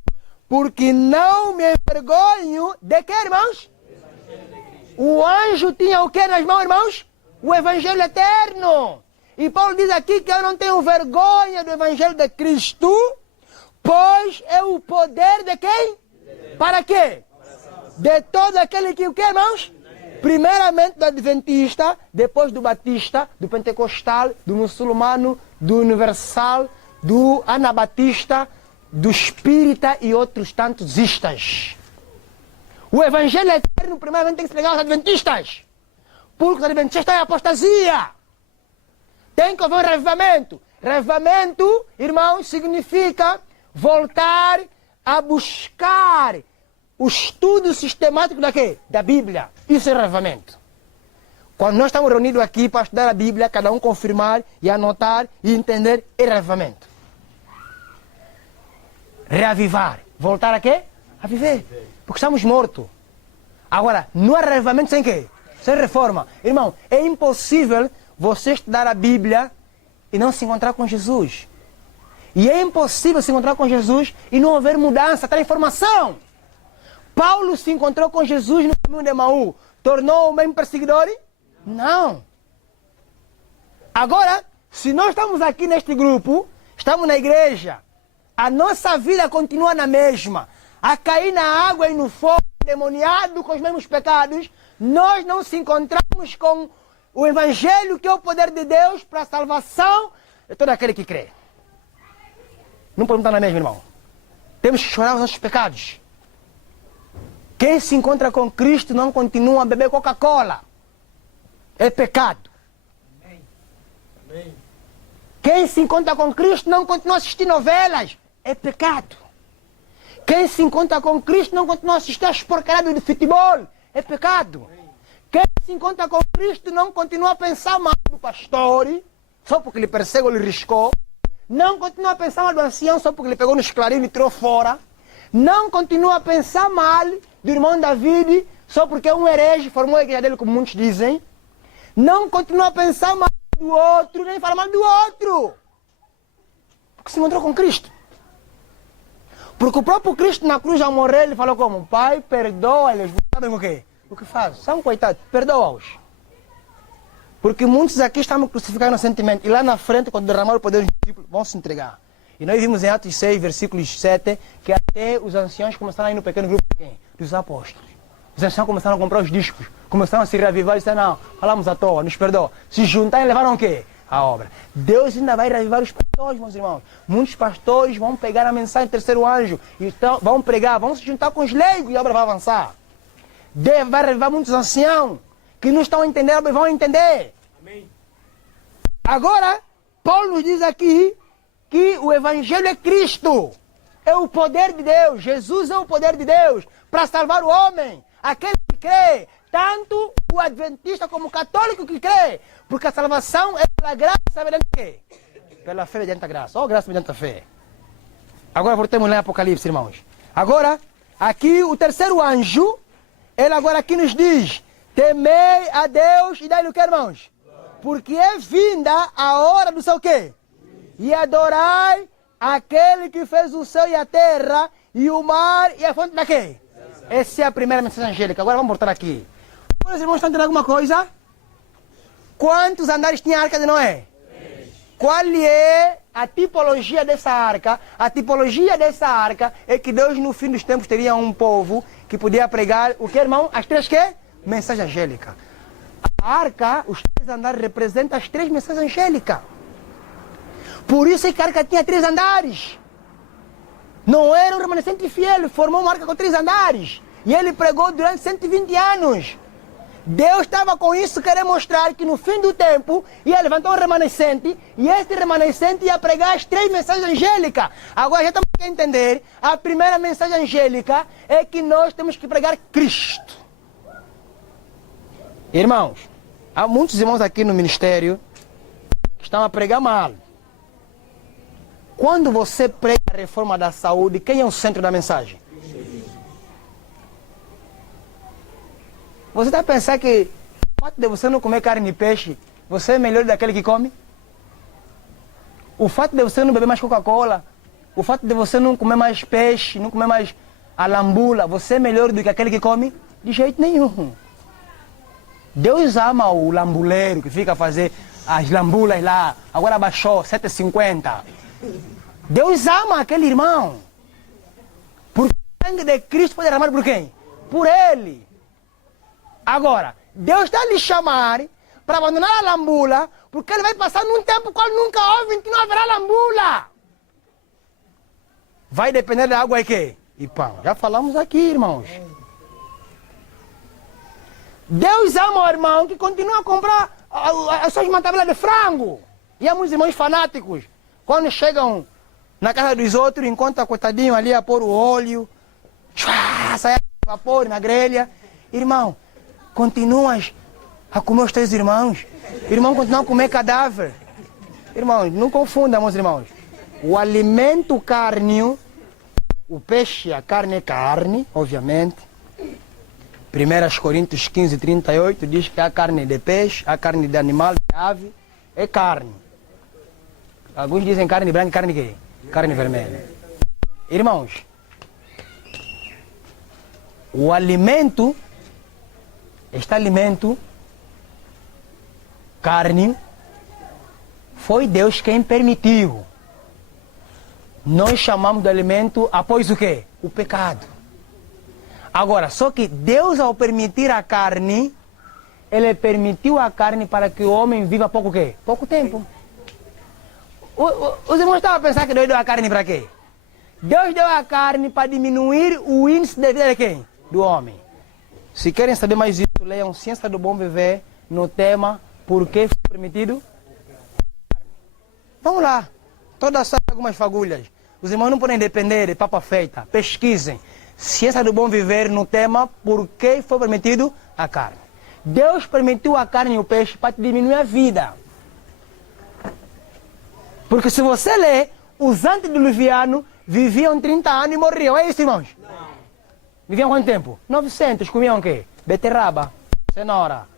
Porque não me envergonho de que, irmãos? O anjo tinha o que nas mãos, irmãos? O evangelho eterno. E Paulo diz aqui que eu não tenho vergonha do evangelho de Cristo, pois é o poder de quem? Para quê? De todo aquele que o que, irmãos? Primeiramente do adventista, depois do batista, do pentecostal, do muçulmano, do universal, do anabatista, do espírita e outros tantos istas. O evangelho eterno primeiramente tem que se pegar aos adventistas, porque os adventistas estão em apostasia. Tem que haver um revivamento. Revivamento, irmãos, significa voltar a buscar o estudo sistemático da quê? Da Bíblia. Isso é revivamento. Quando nós estamos reunidos aqui para estudar a Bíblia, cada um confirmar e anotar e entender, é revivamento. Reavivar. Voltar a quê? A viver. Porque estamos mortos. Agora, não há revivamento sem quê? Sem reforma. Irmão, é impossível você estudar a Bíblia e não se encontrar com Jesus. E é impossível se encontrar com Jesus e não haver mudança, transformação. Paulo se encontrou com Jesus no caminho de Emaú. Tornou o mesmo perseguidor? Não. Agora, se nós estamos aqui neste grupo, estamos na igreja, a nossa vida continua na mesma, a cair na água e no fogo, demoniado com os mesmos pecados, nós não se encontramos com o Evangelho, que é o poder de Deus para a salvação de todo aquele que crê. Não podemos estar na mesma, irmão. Temos que chorar os nossos pecados. Quem se encontra com Cristo não continua a beber Coca-Cola. É pecado. Amém. Quem se encontra com Cristo não continua a assistir novelas. É pecado. Quem se encontra com Cristo não continua a assistir as porcarias do futebol. É pecado. Quem se encontra com Cristo não continua a pensar mal pastor só porque lhe persegue ou lhe riscou. Não continua a pensar mal do ancião só porque ele pegou nos clarins e tirou fora. Não continua a pensar mal do irmão David só porque é um herege, formou a igreja dele, como muitos dizem. Não continua a pensar mal do outro, nem falar mal do outro. Porque se encontrou com Cristo. Porque o próprio Cristo na cruz, ao morrer, ele falou como? Pai, perdoa-lhes. Sabem o quê? O que faz? São coitados, perdoa-os. Porque muitos aqui estão crucificados inocentemente. E lá na frente, quando derramar o poder dos discípulos, vão se entregar. E nós vimos em Atos 6, versículos 7, que até os anciãos começaram a ir no pequeno grupo de quem? Dos apóstolos. Os anciãos começaram a comprar os discos, começaram a se reavivar e disseram, não, falamos à toa, nos perdoa. Se juntaram e levaram o quê? A obra. Deus ainda vai reavivar os pastores, meus irmãos. Muitos pastores vão pegar a mensagem do terceiro anjo, e então, vão pregar, vão se juntar com os leigos e a obra vai avançar. Deus vai reavivar muitos anciãos que não estão a entender, a obra vão entender. Amém. Agora, Paulo nos diz aqui que o Evangelho é Cristo. É o poder de Deus. Jesus é o poder de Deus para salvar o homem. Aquele que crê, tanto o adventista como o católico que crê. Porque a salvação é pela graça mediante quê? Pela fé mediante a graça. Ou graça mediante a fé. Agora voltemos lá em Apocalipse, irmãos. Agora, aqui o terceiro anjo, ele agora aqui nos diz, temei a Deus e dai-lhe o que, irmãos? Porque é vinda a hora do seu quê? E adorai aquele que fez o céu e a terra, e o mar e a fonte da quê? Essa é a primeira mensagem angélica. Agora vamos voltar aqui. Os irmãos estão entendendo alguma coisa? Quantos andares tinha a arca de Noé? Qual é a tipologia dessa arca? A tipologia dessa arca é que Deus no fim dos tempos teria um povo que podia pregar o que, irmão? As três quê? Mensagem angélica. A arca, os três andares representam as três mensagens angélicas. Por isso é que a arca tinha 3 andares. Não era um remanescente fiel, formou uma arca com 3 andares. E ele pregou durante 120 anos. Deus estava com isso querendo mostrar que no fim do tempo ia levantar um remanescente e este remanescente ia pregar as 3 mensagens angélicas. Agora já estamos a entender, a primeira mensagem angélica é que nós temos que pregar Cristo. Irmãos, há muitos irmãos aqui no ministério que estão a pregar mal. Quando você prega a reforma da saúde, quem é o centro da mensagem? Você está a pensar que o fato de você não comer carne e peixe, você é melhor daquele que come? O fato de você não beber mais Coca-Cola, o fato de você não comer mais peixe, não comer mais a lambula, você é melhor do que aquele que come? De jeito nenhum. Deus ama o lambuleiro que fica a fazer as lambulas lá, agora baixou, 7,50. Deus ama aquele irmão. Porque o sangue de Cristo foi derramado por quem? Por ele. Agora, Deus está a lhe chamar para abandonar a lambula, porque ele vai passar num tempo qual nunca houve, em que não haverá lambula. Vai depender da água e quê? E pão. Já falamos aqui, irmãos. Deus ama o irmão que continua a comprar as suas matabelas de frango. E há muitos irmãos fanáticos. Quando chegam na casa dos outros, encontram coitadinho ali a pôr o óleo, sai vapor na grelha. Irmão, continuas a comer os teus irmãos. Irmão, continua a comer cadáver. Irmãos, não confunda, meus irmãos. O alimento cárneo, o peixe, a carne é carne, obviamente. 1 Coríntios 15, 38 diz que a carne de peixe, a carne de animal, de ave, é carne. Alguns dizem carne branca e carne quê? Carne vermelha. Irmãos, o alimento, este alimento, carne, foi Deus quem permitiu. Nós chamamos de alimento após o quê? O pecado. Agora, só que Deus, ao permitir a carne, Ele permitiu a carne para que o homem viva pouco quê? Pouco tempo. Os irmãos estavam a pensar que Deus deu a carne para quê? Deus deu a carne para diminuir o índice de vida de quem? Do homem. Se querem saber mais isso, leiam Ciência do Bom Viver no tema Por que foi permitido? Vamos lá. Todas sabem algumas fagulhas. Os irmãos não podem depender de papa feita. Pesquisem. Ciência do Bom Viver no tema Por que foi permitido a carne. Deus permitiu a carne e o peixe para diminuir a vida. Porque se você lê, os antediluvianos viviam 30 anos e morriam. É isso, irmãos? Não. Viviam quanto tempo? 900. Comiam o quê? Beterraba, cenoura,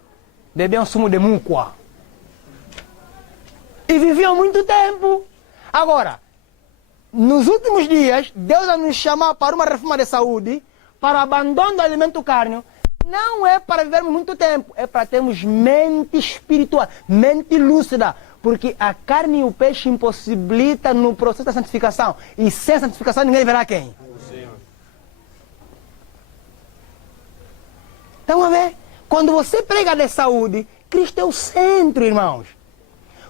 bebiam sumo de mucua. E viviam muito tempo. Agora, nos últimos dias, Deus vai nos chamar para uma reforma de saúde, para o abandono do alimento carne. Não é para vivermos muito tempo, é para termos mente espiritual, mente lúcida. Porque a carne e o peixe impossibilitam no processo da santificação. E sem santificação ninguém verá quem? O Senhor. Estão a ver? Quando você prega de saúde, Cristo é o centro, irmãos.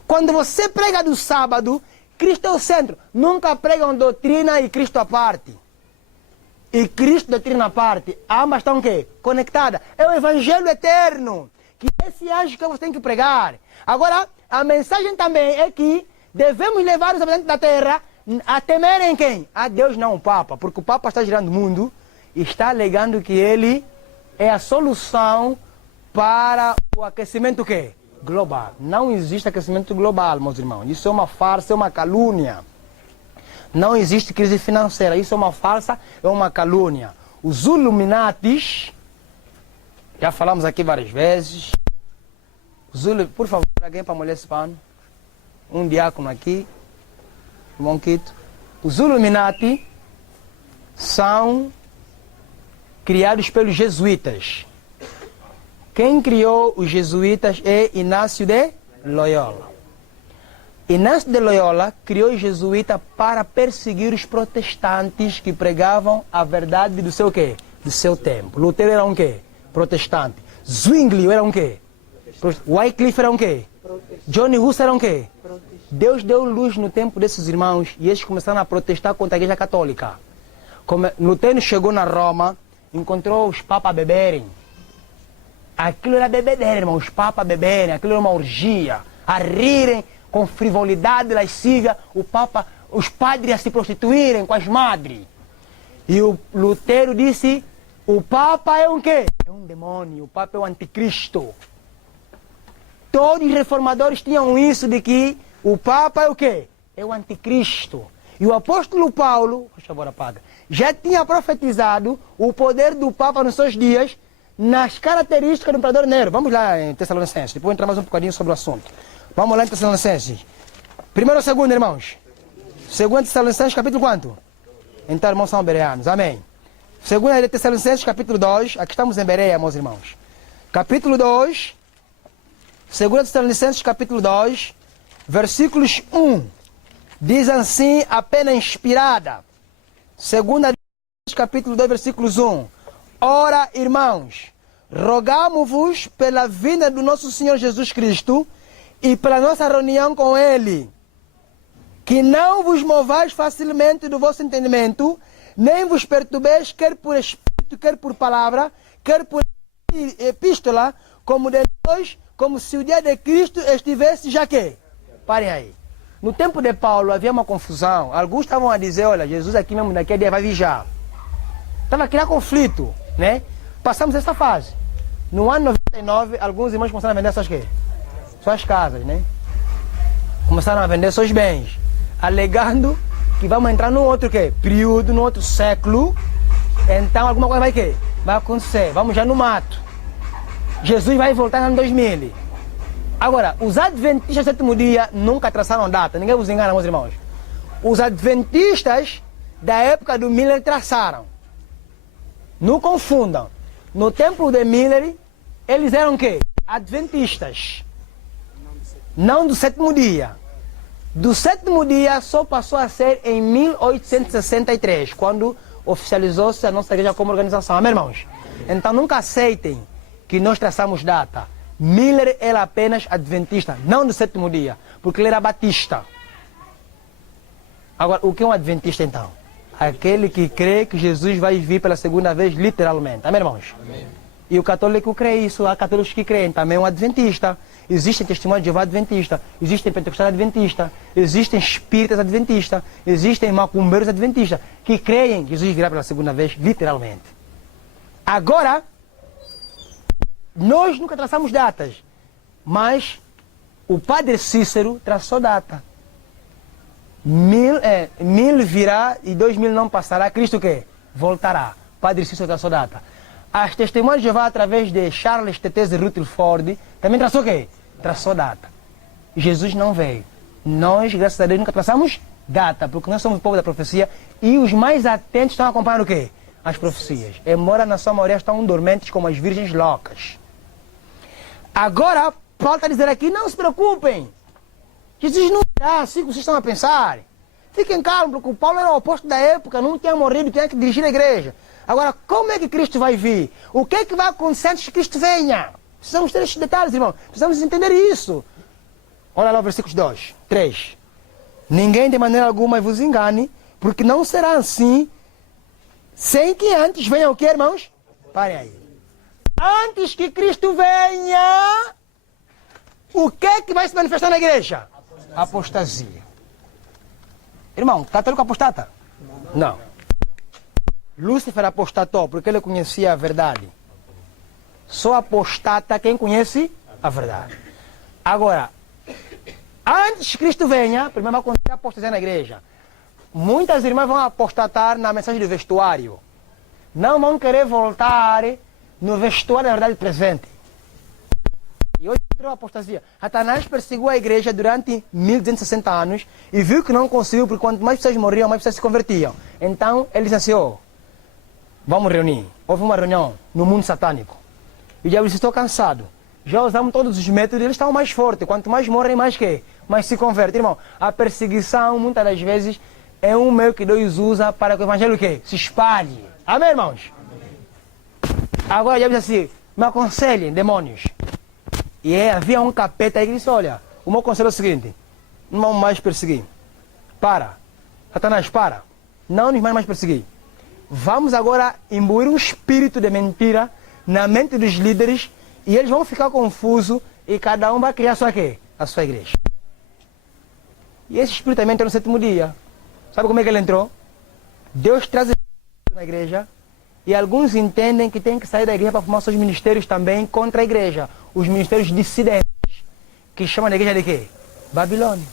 Quando você prega do sábado, Cristo é o centro. Nunca pregam doutrina e Cristo à parte. E Cristo doutrina à parte. Ambas estão o quê? Conectadas. É o Evangelho eterno. Que esse anjo que você tem que pregar. Agora, a mensagem também é que devemos levar os habitantes da terra a temerem quem? A Deus, não o Papa. Porque o Papa está girando o mundo e está alegando que ele é a solução para o aquecimento o quê? Global. Não existe aquecimento global, meus irmãos. Isso é uma farsa, é uma calúnia. Não existe crise financeira. Isso é uma farsa, é uma calúnia. Os Illuminatis, já falamos aqui várias vezes. Por favor, alguém para molhar esse pano? Um diácono aqui. Irmão Quito. Os Illuminati são criados pelos jesuítas. Quem criou os jesuítas é Inácio de Loyola. Inácio de Loyola criou os jesuítas para perseguir os protestantes que pregavam a verdade do seu quê? Do seu tempo. Lutero era um quê? Protestante. Zwingli era um quê? Wycliffe era um quê? Johnny Huss era um quê? Deus deu luz no tempo desses irmãos e eles começaram a protestar contra a igreja católica. Lutero chegou na Roma, encontrou os papas beberem. Aquilo era bebedeira, irmão. Os papas beberem, aquilo era uma orgia. A rirem com frivolidade lascívia, os padres a se prostituírem com as madres. E o Lutero disse, o Papa é um quê? É um demônio, o Papa é o anticristo. Todos os reformadores tinham isso de que o Papa é o quê? É o anticristo. E o apóstolo Paulo, por favor, apaga, já tinha profetizado o poder do Papa nos seus dias, nas características do imperador Nero. Vamos lá em Tessalonicenses, depois entrar mais um bocadinho sobre o assunto. Vamos lá em Tessalonicenses. Primeiro ou segundo, irmãos? Segundo Tessalonicenses, capítulo quanto? Então, irmãos são bereanos. Amém. Segundo de Tessalonicenses, capítulo 2. Aqui estamos em Bereia, meus irmãos. Capítulo 2. Segundo Tessalonicenses, capítulo 2. Versículos 1. Diz assim, a pena inspirada. Segunda Tessalonicenses, capítulo 2, versículos 1. Ora, irmãos, rogamo-vos pela vinda do nosso Senhor Jesus Cristo e pela nossa reunião com Ele, que não vos movais facilmente do vosso entendimento, nem vos perturbeis, quer por espírito, quer por palavra, quer por epístola, como de nós, como se o dia de Cristo estivesse já que? Parem aí. No tempo de Paulo havia uma confusão. Alguns estavam a dizer, olha, Jesus aqui mesmo daqui a dia vai viajar. Estava a criar conflito, né? Passamos essa fase. No ano 99, alguns irmãos começaram a vender suas casas, né? Começaram a vender seus bens, alegando que vamos entrar num outro quê? Período, num outro século. Então alguma coisa vai quê? Vai acontecer. Vamos já no mato. Jesus vai voltar no ano 2000. Agora, os adventistas do sétimo dia nunca traçaram data. Ninguém vos engana, meus irmãos. Os adventistas da época do Miller traçaram. Não confundam. No tempo de Miller, eles eram o quê? Adventistas. Não do sétimo dia. Do sétimo dia só passou a ser em 1863, quando oficializou-se a nossa igreja como organização. Amém, irmãos? Então nunca aceitem que nós traçamos data. Miller era apenas adventista, não do sétimo dia, porque ele era batista. Agora, o que é um adventista então? Aquele que crê que Jesus vai vir pela segunda vez, literalmente. Amém, irmãos? Amém. E o católico crê isso. Há católicos que creem também, um adventista. Existem testemunhos de Jeová adventista, existem pentecostais adventistas, existem espíritas adventistas, existem macumbeiros adventistas, que creem que Jesus virá pela segunda vez, literalmente. Agora, nós nunca traçamos datas, mas o padre Cícero traçou data. Mil virá e 2000 não passará. Cristo o quê? Voltará. Padre Cícero traçou data. As Testemunhas de Jeová, através de Charles Tetez e Rutherford, também traçou o quê? Traçou data. Jesus não veio. Nós, graças a Deus, nunca traçamos data, porque nós somos o povo da profecia e os mais atentos estão acompanhando o quê? As profecias. Embora na sua maioria estão dormentes como as virgens loucas. Agora, Paulo está dizendo aqui, não se preocupem. Jesus não virá assim que vocês estão a pensar. Fiquem calmos, porque o Paulo era o apóstolo da época, não tinha morrido, tinha que dirigir a igreja. Agora, como é que Cristo vai vir? O que é que vai acontecer antes que Cristo venha? Precisamos ter esses detalhes, irmão. Precisamos entender isso. Olha lá o versículo 2, 3. Ninguém de maneira alguma vos engane, porque não será assim, sem que antes venha o que, irmãos? Parem aí. Antes que Cristo venha, o que é que vai se manifestar na igreja? Apostasia. Irmão, católico apostata? Não. Lúcifer apostatou porque ele conhecia a verdade. Só apostata quem conhece a verdade. Agora, antes que Cristo venha, primeiro vai acontecer a apostasia na igreja. Muitas irmãs vão apostatar na mensagem do vestuário. Não vão querer voltar no vestuário da verdade presente. E hoje entrou a apostasia. Satanás perseguiu a igreja durante 1260 anos e viu que não conseguiu, porque quanto mais pessoas morriam, mais pessoas se convertiam. Então ele disse assim, vamos reunir. Houve uma reunião no mundo satânico. E o diabo disse, estou cansado. Já usamos todos os métodos, eles estão mais fortes. Quanto mais morrem, mais que? Mais se convertem. Irmão, a perseguição, muitas das vezes, é um meio que Deus usa para que o evangelho o quê? Se espalhe. Amém, irmãos? Agora o diabo disse assim, me aconselhem, demônios. E havia um capeta aí que disse, olha, o meu conselho é o seguinte, não vamos mais perseguir. Para. Satanás, para. Não nos mais perseguir. Vamos agora imbuir um espírito de mentira na mente dos líderes e eles vão ficar confusos e cada um vai criar a sua quê? A sua igreja. E esse espírito também entrou no sétimo dia. Sabe como é que ele entrou? Deus traz na igreja e alguns entendem que tem que sair da igreja para formar seus ministérios também contra a igreja. Os ministérios dissidentes, que chamam a igreja de quê? Babilônia.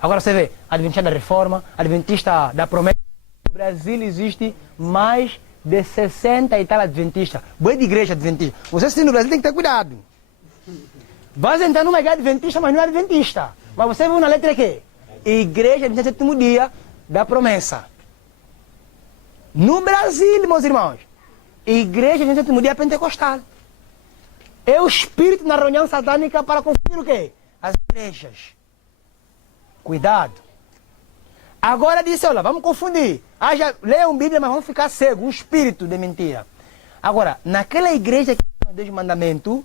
Agora você vê, Adventista da Reforma, Adventista da Promessa. No Brasil existe mais de 60 e tal Adventistas. Boa de igreja Adventista. Você se no Brasil tem que ter cuidado. Vai entrar numa igreja Adventista, mas não é Adventista. Mas você viu na letra quê? Igreja Adventista do sétimo dia da Promessa. No Brasil, meus irmãos, igreja Adventista do sétimo dia pentecostal. É o espírito na reunião satânica para confundir o quê? As igrejas. Cuidado. Agora disse, olha, vamos confundir. Já leiam Bíblia, mas vamos ficar cegos. Um espírito de mentira. Agora, naquela igreja que tem os 10 mandamentos,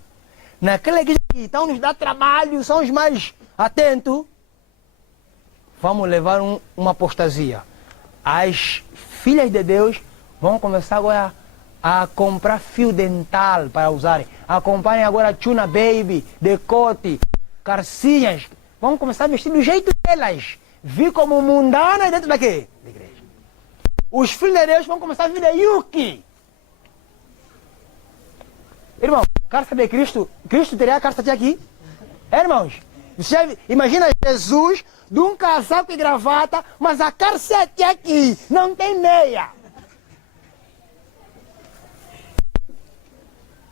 naquela igreja que estão nos dá trabalho, são os mais atentos, vamos levar uma apostasia. As filhas de Deus vão começar agora a comprar fio dental para usarem. Acompanhem agora Tuna Baby, decote, carcinhas. Vão começar a vestir do jeito delas. Vi como mundana dentro da quê? Da igreja. Os filhos de Deus vão começar a vir de Yuki. Irmão, carta de Cristo. Cristo teria a carta aqui? Irmãos, você imagina Jesus de um casaco e gravata, mas a carcete aqui não tem meia.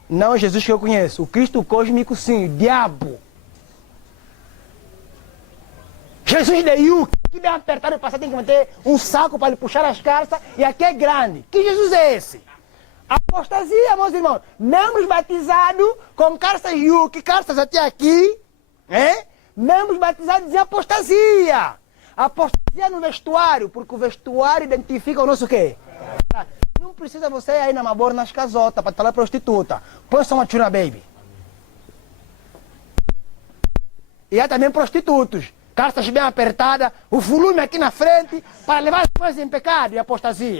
Não é Jesus que eu conheço. O Cristo cósmico, sim, o diabo. Jesus de Yuki, que bem apertado e passar, tem que manter um saco para ele puxar as calças, e aqui é grande. Que Jesus é esse? Apostasia, meus irmãos. Membros batizados com calças Yuki, calças até aqui, membros batizados em apostasia. Apostasia no vestuário, porque o vestuário identifica o nosso quê? Não precisa você ir na Mabor, nas casotas, para falar prostituta. Põe só uma Tuna Baby. E há também prostitutos. Calças bem apertadas, o volume aqui na frente, para levar as coisas em pecado e apostasia.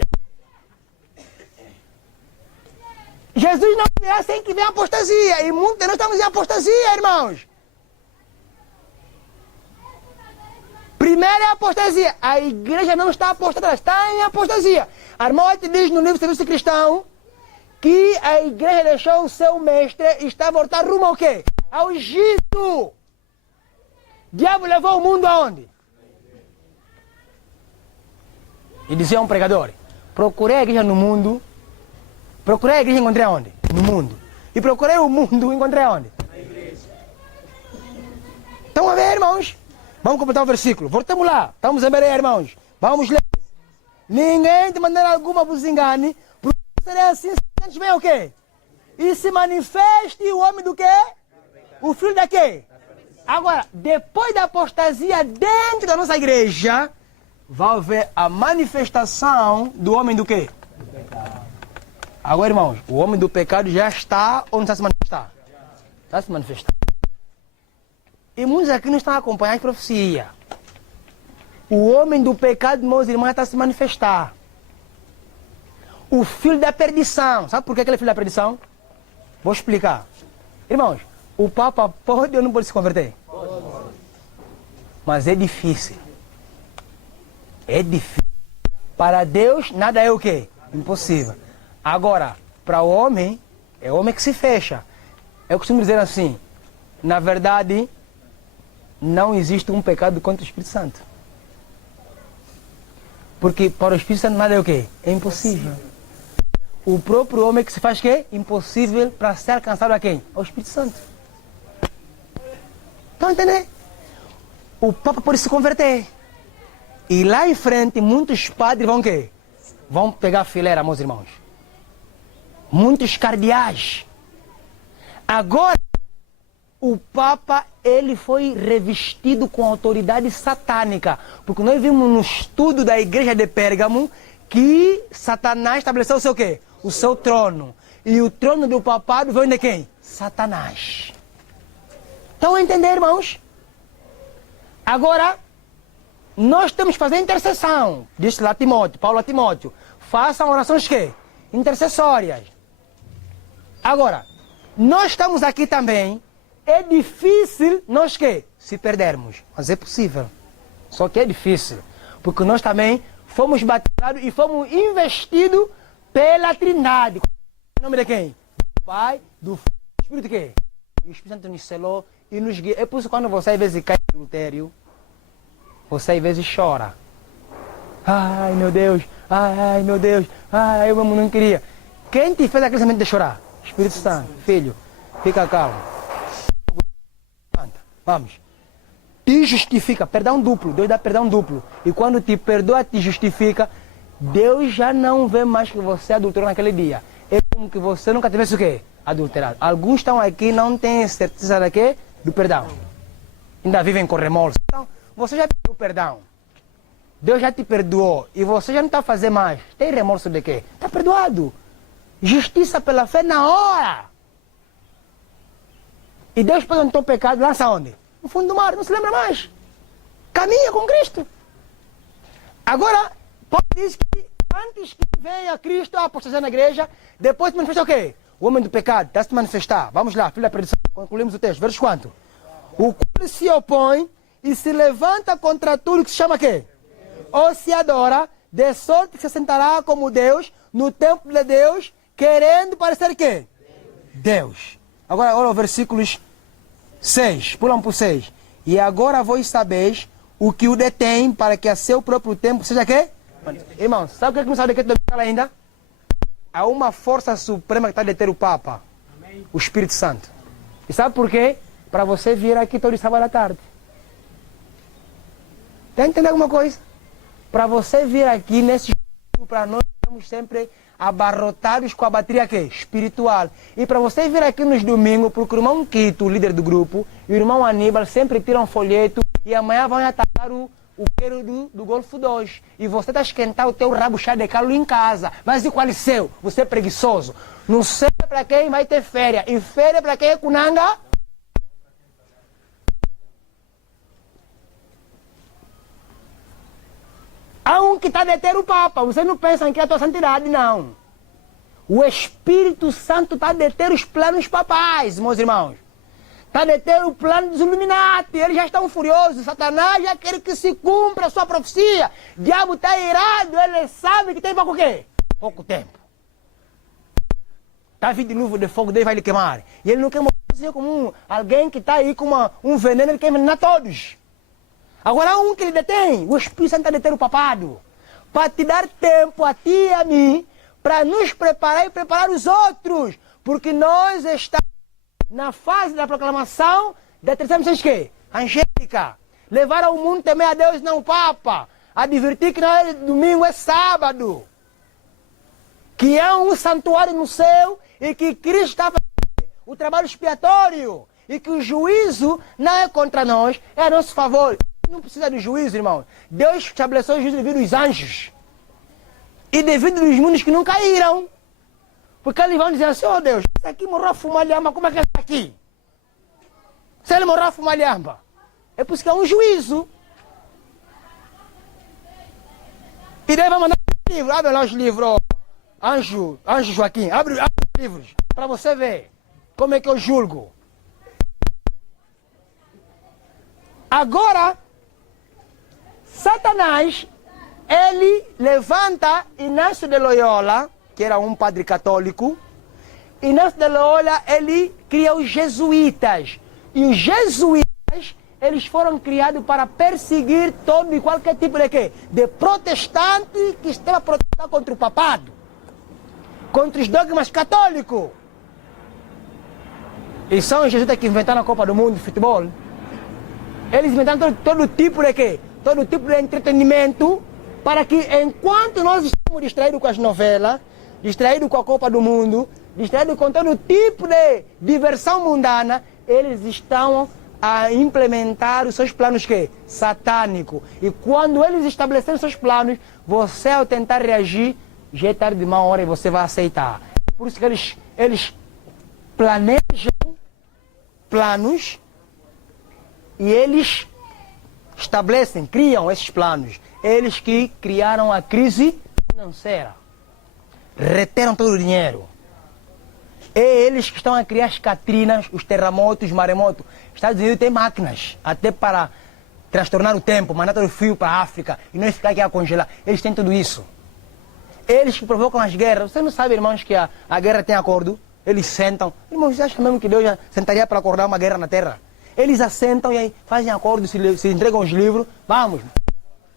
Jesus não virá sem que venha apostasia. E muitos de nós estamos em apostasia, irmãos. Primeiro é a apostasia. A igreja não está apostada, ela está em apostasia. A irmã White diz no livro Serviço Cristão que a igreja deixou o seu mestre e está a voltar rumo ao quê? Ao Egito. O diabo levou o mundo aonde? E dizia um pregador, procurei a igreja no mundo, procurei a igreja e encontrei aonde? No mundo. E procurei o mundo e encontrei aonde? Na igreja. Estão a ver, irmãos? Vamos completar o versículo. Voltamos lá. Estamos a ver, irmãos. Vamos ler. Ninguém de maneira alguma vos engane, porque será assim, antes vem o quê? E se manifeste o homem do quê? O filho da quê? Agora, depois da apostasia dentro da nossa igreja, vai haver a manifestação do homem do quê? Agora, irmãos, o homem do pecado já está ou não está se manifestar? Está se manifestando. E muitos aqui não estão a acompanhar a profecia. O homem do pecado, meus irmãos, está a se manifestar. O filho da perdição. Sabe por que ele é filho da perdição? Vou explicar. Irmãos, o Papa pode ou não pode se converter? Pode. Mas é difícil. É difícil. Para Deus, nada é o quê? Impossível. Agora, para o homem, é o homem que se fecha. Eu costumo dizer assim, na verdade, não existe um pecado contra o Espírito Santo. Porque para o Espírito Santo nada é o quê? É impossível. O próprio homem que se faz quê? Impossível para ser alcançado a quem? Ao Espírito Santo. Estão entendendo? O Papa pode se converter. E lá em frente, muitos padres vão quê? Vão pegar a fileira, meus irmãos. Muitos cardeais. Agora, o Papa, ele foi revestido com autoridade satânica. Porque nós vimos no estudo da igreja de Pérgamo que Satanás estabeleceu o seu quê? O seu trono. E o trono do papado veio de quem? Satanás. Estão a entender, irmãos? Agora, nós temos que fazer intercessão. Diz lá Timóteo, Paulo a Timóteo. Façam orações quê? Intercessórias. Agora, nós estamos aqui também. É difícil nós quê? Se perdermos. Mas é possível. Só que é difícil. Porque nós também fomos batizados e fomos investidos pela Trindade. Em nome de quem? Do Pai, do Filho e do Espírito quê? E o Espírito Santo nos selou e nos guia. É por isso que quando você às vezes cai no adultério, você às vezes chora. Ai meu Deus, ai meu Deus, ai eu mesmo não queria. Quem te fez aquele sentimento de chorar? Espírito Santo, filho, fica calmo. Vamos. Te justifica, perdão duplo. Deus dá perdão duplo. E quando te perdoa, te justifica, Deus já não vê mais que você adulterou naquele dia. É como que você nunca tivesse o quê? Adulterado. Alguns estão aqui não têm certeza de quê? Do perdão. Ainda vivem com remorso. Então, você já pediu perdão. Deus já te perdoou. E você já não está a fazer mais. Tem remorso de quê? Está perdoado. Justiça pela fé na hora. E Deus pega o teu pecado, lança onde? No fundo do mar, não se lembra mais. Caminha com Cristo. Agora, Paulo diz que antes que venha Cristo a apostasia na igreja, depois se manifesta o quê? O homem do pecado, está a se manifestar. Vamos lá, filho da perdição, concluímos o texto. Verso quanto? O qual se opõe e se levanta contra tudo que se chama quê? Ou se adora, de sorte que se sentará como Deus, no templo de Deus, querendo parecer quê? Deus. Agora, olha o versículos 6, pulam por 6. E agora vós sabeis o que o detém para que a seu próprio tempo seja quê? Irmão, sabe o que não sabe de que é ainda? Há uma força suprema que está a deter o Papa. O Espírito Santo. E sabe por quê? Para você vir aqui todo sábado à tarde. Está entendendo alguma coisa? Para você vir aqui nesse estudo, para nós estamos sempre abarrotados com a bateria quê? Espiritual. E para você vir aqui nos domingos, porque o irmão Quito, o líder do grupo, e o irmão Aníbal sempre tiram um folheto e amanhã vão atacar o queiro do Golfo 2. E você está a esquentar o teu rabo chá de calo em casa. Mas e qual é seu? Você é preguiçoso. Não sei para quem vai ter férias. E férias para quem é cunanga? Há um que está a deter o Papa. Vocês não pensam que é a tua santidade, não. O Espírito Santo está a deter os planos papais, meus irmãos. Está a deter o plano dos Illuminati. Eles já estão furiosos. Satanás já quer que se cumpra a sua profecia. O diabo está irado. Ele sabe que tem pouco quê? Pouco tempo. Está vindo de novo de fogo, Deus vai lhe queimar. E ele não quer morrer como alguém que está aí com um veneno, ele quer envenenar todos. Agora há um que ele detém. O Espírito Santo está a deter o papado. para te dar tempo a ti e a mim, para nos preparar e preparar os outros. Porque nós estamos na fase da proclamação da terceira missão que? Angélica. Levar ao mundo temer a Deus, não o Papa. Advertir que não é domingo, é sábado. Que é um santuário no céu e que Cristo está fazendo o trabalho expiatório. E que o juízo não é contra nós, é a nosso favor. Não precisa de juízo, irmão. Deus estabeleceu o juízo devido aos anjos. E devido aos mundos que não caíram. Porque eles vão dizer assim, oh Deus, esse aqui morreu a fumar lhamba, como é que é esse aqui? Se ele morreu a fumar lhamba. É por isso que é um juízo. E daí vai mandar um livro, abre lá os livros, Anjo Joaquim, abre os livros, para você ver como é que eu julgo. Agora, Satanás, ele levanta Inácio de Loyola, que era um padre católico. Inácio de Loyola, ele cria os jesuítas. E os jesuítas, eles foram criados para perseguir todo e qualquer tipo de quê? De protestante que estava protestando contra o papado. Contra os dogmas católicos. E são os jesuítas que inventaram a Copa do Mundo de futebol. Eles inventaram todo tipo de quê? Todo tipo de entretenimento para que enquanto nós estamos distraídos com as novelas, distraídos com a Copa do Mundo, distraídos com todo tipo de diversão mundana, eles estão a implementar os seus planos que? Satânicos. E quando eles estabelecerem seus planos, você ao tentar reagir, já é tarde de má hora e você vai aceitar. Por isso que eles planejam planos e eles estabelecem, criam esses planos. Eles que criaram a crise financeira. Reteram todo o dinheiro. É eles que estão a criar as catrinas, os terremotos, os maremotos. Estados Unidos tem máquinas, até para transtornar o tempo, mandar todo o fio para a África e não ficar aqui a congelar. Eles têm tudo isso. Eles que provocam as guerras. Você não sabe, irmãos, que a guerra tem acordo? Eles sentam. Irmãos, você acha mesmo que Deus já sentaria para acordar uma guerra na Terra? Eles assentam e aí fazem acordo, se entregam os livros. Vamos,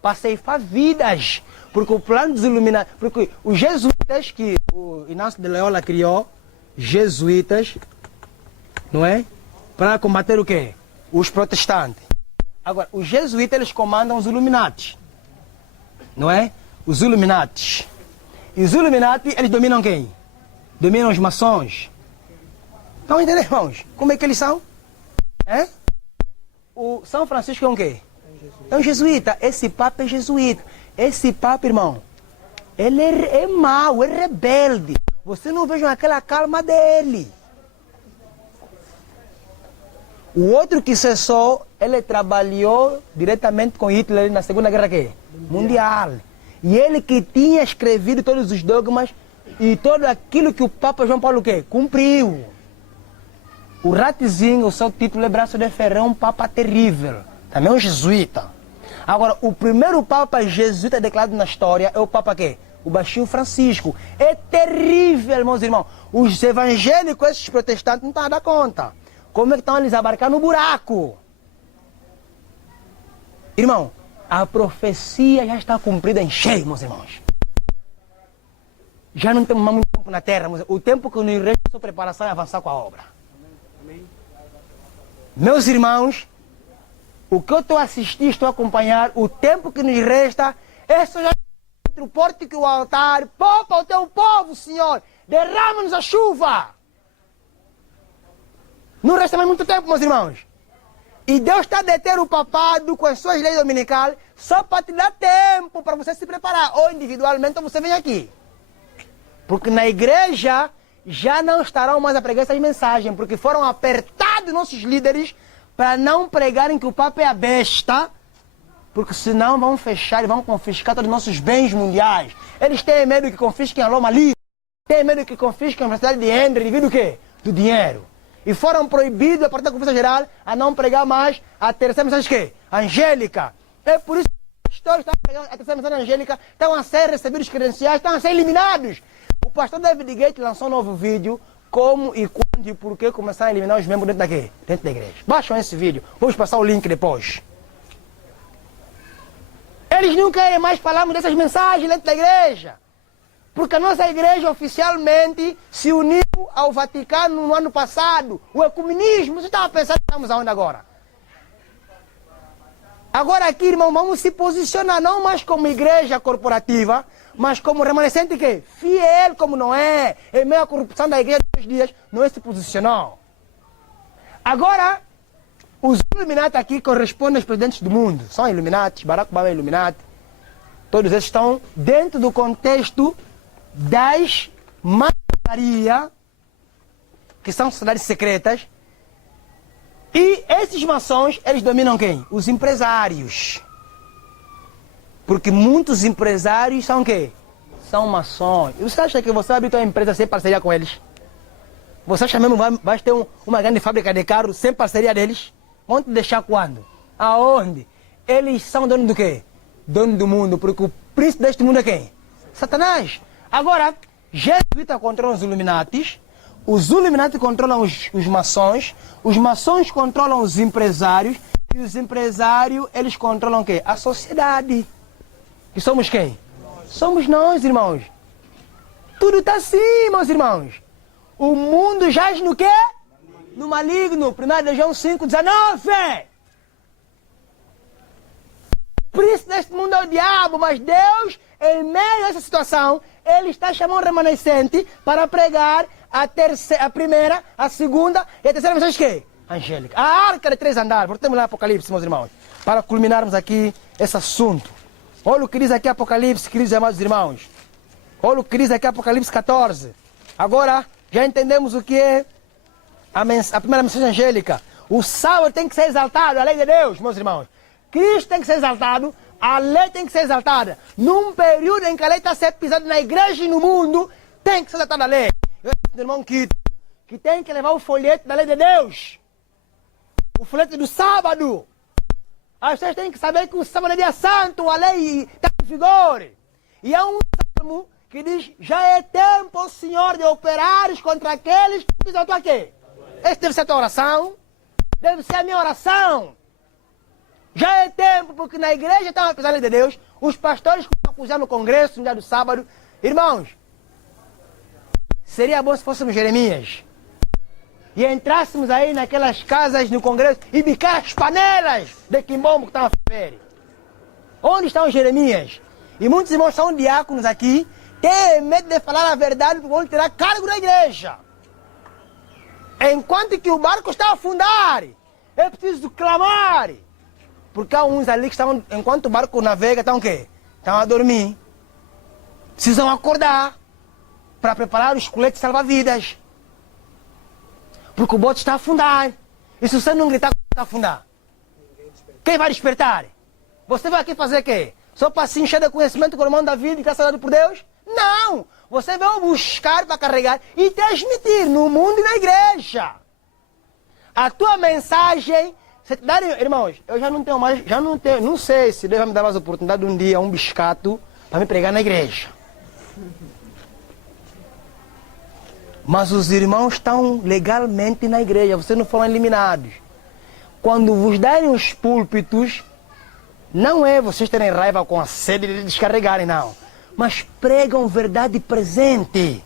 para ceifar vidas. Porque o plano dos iluminados... Porque os jesuítas que o Inácio de Loyola criou, jesuítas, não é? Para combater o quê? Os protestantes. Agora, os jesuítas, eles comandam os Illuminati. Não é? Os Illuminati. E os Illuminati, eles dominam quem? Dominam os maçons. Estão entendendo, irmãos? Como é que eles são? É? O São Francisco é um quê? É um jesuíta. Esse Papa é jesuíta. Esse Papa, irmão, ele é mau, é rebelde. Você não veja aquela calma dele. O outro que cessou, ele trabalhou diretamente com Hitler na Segunda Guerra Mundial. E ele que tinha escrevido todos os dogmas e tudo aquilo que o Papa João Paulo cumpriu. O Ratzinger, o seu título é Braço de Ferro, é um Papa terrível. Também é um jesuíta. Agora, o primeiro Papa jesuíta declarado na história é o Papa quê? O baixinho Francisco. É terrível, meus irmãos. Os evangélicos, esses protestantes, não estão a dar conta. Como é que estão eles a abarcar no buraco? Irmão, a profecia já está cumprida em cheio, meus irmãos. Já não temos mais muito tempo na terra. O tempo que nos resta é só preparação e avançar com a obra. Amém. Meus irmãos, o que eu estou a assistir, estou a acompanhar, o tempo que nos resta é só já entre o pórtico e o altar. Poupa o teu povo, Senhor. Derrama-nos a chuva. Não resta mais muito tempo, meus irmãos. E Deus está a deter o papado com as suas leis dominicais só para te dar tempo para você se preparar. Ou individualmente ou você vem aqui. Porque na igreja já não estarão mais a pregar essas mensagens. Porque foram apertados nossos líderes para não pregarem que o Papa é a besta. Porque senão vão fechar e vão confiscar todos os nossos bens mundiais. Eles têm medo que confisquem a Loma Livre. Têm medo que confisquem a Universidade de Henry devido ao quê? Do dinheiro. E foram proibidos, a partir da Conferência Geral, a não pregar mais a terceira mensagem que? Angélica. É por isso que os pastores estão pregando a terceira mensagem angélica, estão a ser recebidos credenciais, estão a ser eliminados. O pastor David Gate lançou um novo vídeo, como e quando e por que começaram a eliminar os membros dentro da igreja. Baixam esse vídeo, vamos passar o link depois. Eles não querem mais falarmos dessas mensagens dentro da igreja. Porque a nossa igreja oficialmente se uniu ao Vaticano no ano passado. O ecumenismo, você estava pensando que estamos aonde agora? Agora aqui, irmão, vamos se posicionar não mais como igreja corporativa, mas como remanescente que fiel como não é. Em meio à corrupção da igreja dos dias, não é se posicionou. Agora, os Illuminati aqui correspondem aos presidentes do mundo. São Illuminati, Barack Obama é Illuminati. Todos eles estão dentro do contexto das maçonarias, que são sociedades secretas. E esses maçons, eles dominam quem? Os empresários. Porque muitos empresários são o quê? São maçons. E você acha que você vai abrir uma empresa sem parceria com eles? Você acha mesmo que vai ter uma grande fábrica de carros sem parceria deles? Vão te deixar quando? Aonde? Eles são donos do quê? Dono do mundo, porque o príncipe deste mundo é quem? Satanás. Agora, jesuíta controla os Illuminatis, os Illuminati controlam os maçons controlam os empresários, e os empresários, eles controlam o quê? A sociedade. E somos quem? Somos nós, irmãos. Tudo está assim, meus irmãos. O mundo jaz no quê? No maligno. 1 João 5,19. O príncipe deste mundo é o diabo, mas Deus, em meio a essa situação, Ele está chamando o remanescente para pregar a primeira, a segunda e a terceira mensagem que? Angélica. A arca de 3 andares. Voltemos lá Apocalipse, meus irmãos, para culminarmos aqui esse assunto. Olha o que diz aqui Apocalipse, queridos amados irmãos. Olha o que diz aqui Apocalipse 14. Agora, já entendemos o que é a primeira mensagem angélica. O sábado tem que ser exaltado, a lei de Deus, meus irmãos. Cristo tem que ser exaltado, a lei tem que ser exaltada. Num período em que a lei está a ser pisada na igreja e no mundo, tem que ser exaltada a lei. Eu disse, irmão Quito, que tem que levar o folheto da lei de Deus. O folheto do sábado. As pessoas têm que saber que o sábado é dia santo, a lei está em vigor. E há um salmo que diz, já é tempo, Senhor, de operares contra aqueles que pisam a tua quê? Essa deve ser a tua oração. Deve ser a minha oração. Já é tempo, porque na igreja estão a pisar a lei de Deus. Os pastores estão acusando no congresso no dia do sábado. Irmãos, seria bom se fôssemos Jeremias e entrássemos aí naquelas casas no congresso e bicar as panelas de quimbombo que estão a ferver. Onde estão os Jeremias? E muitos irmãos são diáconos aqui, têm medo de falar a verdade porque vão tirar cargo da igreja. Enquanto que o barco está a afundar, é preciso clamar. Porque há uns ali que estão, enquanto o barco navega, estão o quê? Estão a dormir. Precisam acordar para preparar os coletes salva-vidas. Porque o bote está a afundar. E se você não gritar, está a afundar? Quem vai despertar? Você vai aqui fazer o quê? Só para se encher de conhecimento com o irmão da vida e graças a Deus por Deus? Não! Você vai buscar para carregar e transmitir no mundo e na igreja. A tua mensagem... Irmãos, eu já não tenho mais... Não sei se Deus vai me dar mais oportunidade de um dia, um biscato, para me pregar na igreja. Mas os irmãos estão legalmente na igreja, vocês não foram eliminados. Quando vos darem os púlpitos, não é vocês terem raiva com a sede de descarregarem, não. Mas pregam verdade presente.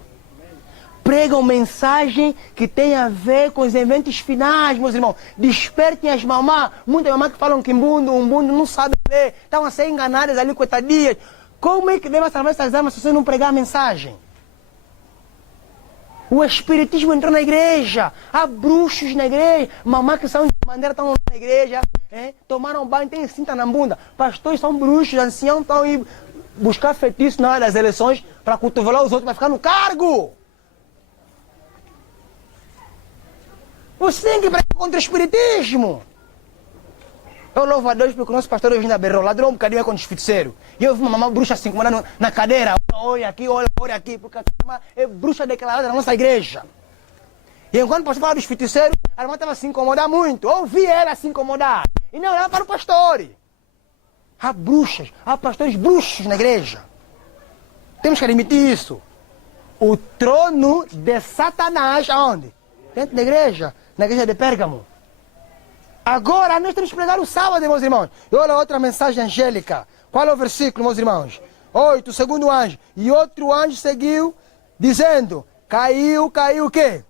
Pregam mensagem que tem a ver com os eventos finais, meus irmãos. Despertem as mamás. Muitas mamás que falam que umbundo não sabem ler. Estão a ser enganadas ali, coitadinhas. Como é que deve salvar essas almas se você não pregar a mensagem? O espiritismo entrou na igreja. Há bruxos na igreja. Mamães que são de maneira estão na igreja. Tomaram banho, tem cinta na bunda. Pastores são bruxos, anciãos estão aí buscar feitiço na hora das eleições para cotovelar os outros, para ficar no cargo. Você tem que pregar contra o espiritismo. Eu louvo a Deus porque o nosso pastor hoje ainda berrou. Ladrou um bocadinho com os feiticeiros. E eu vi uma mamãe bruxa assim, comandando na cadeira. Olha aqui, olha aqui. Porque a irmã é bruxa declarada na nossa igreja. E enquanto o pastor falava dos feiticeiros, a irmã estava a se incomodar muito. Eu ouvi ela se incomodar. E não olhava para o pastor. Há bruxas, há pastores bruxos na igreja. Temos que admitir isso. O trono de Satanás, aonde? Dentro da igreja, na igreja de Pérgamo. Agora nós temos que pregar o sábado, meus irmãos. E olha outra mensagem angélica. Qual é o versículo, meus irmãos? 8, o segundo anjo. E outro anjo seguiu, dizendo, caiu o quê?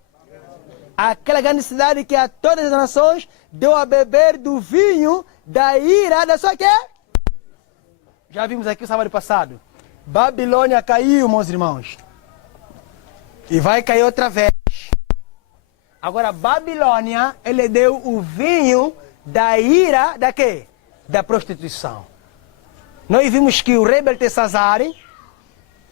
Aquela grande cidade que a todas as nações deu a beber do vinho da ira da sua quê? Já vimos aqui o sábado passado. Babilônia caiu, meus irmãos. E vai cair outra vez. Agora, Babilônia, ele deu o vinho da ira da quê? Da prostituição. Nós vimos que o rei Beltesazar,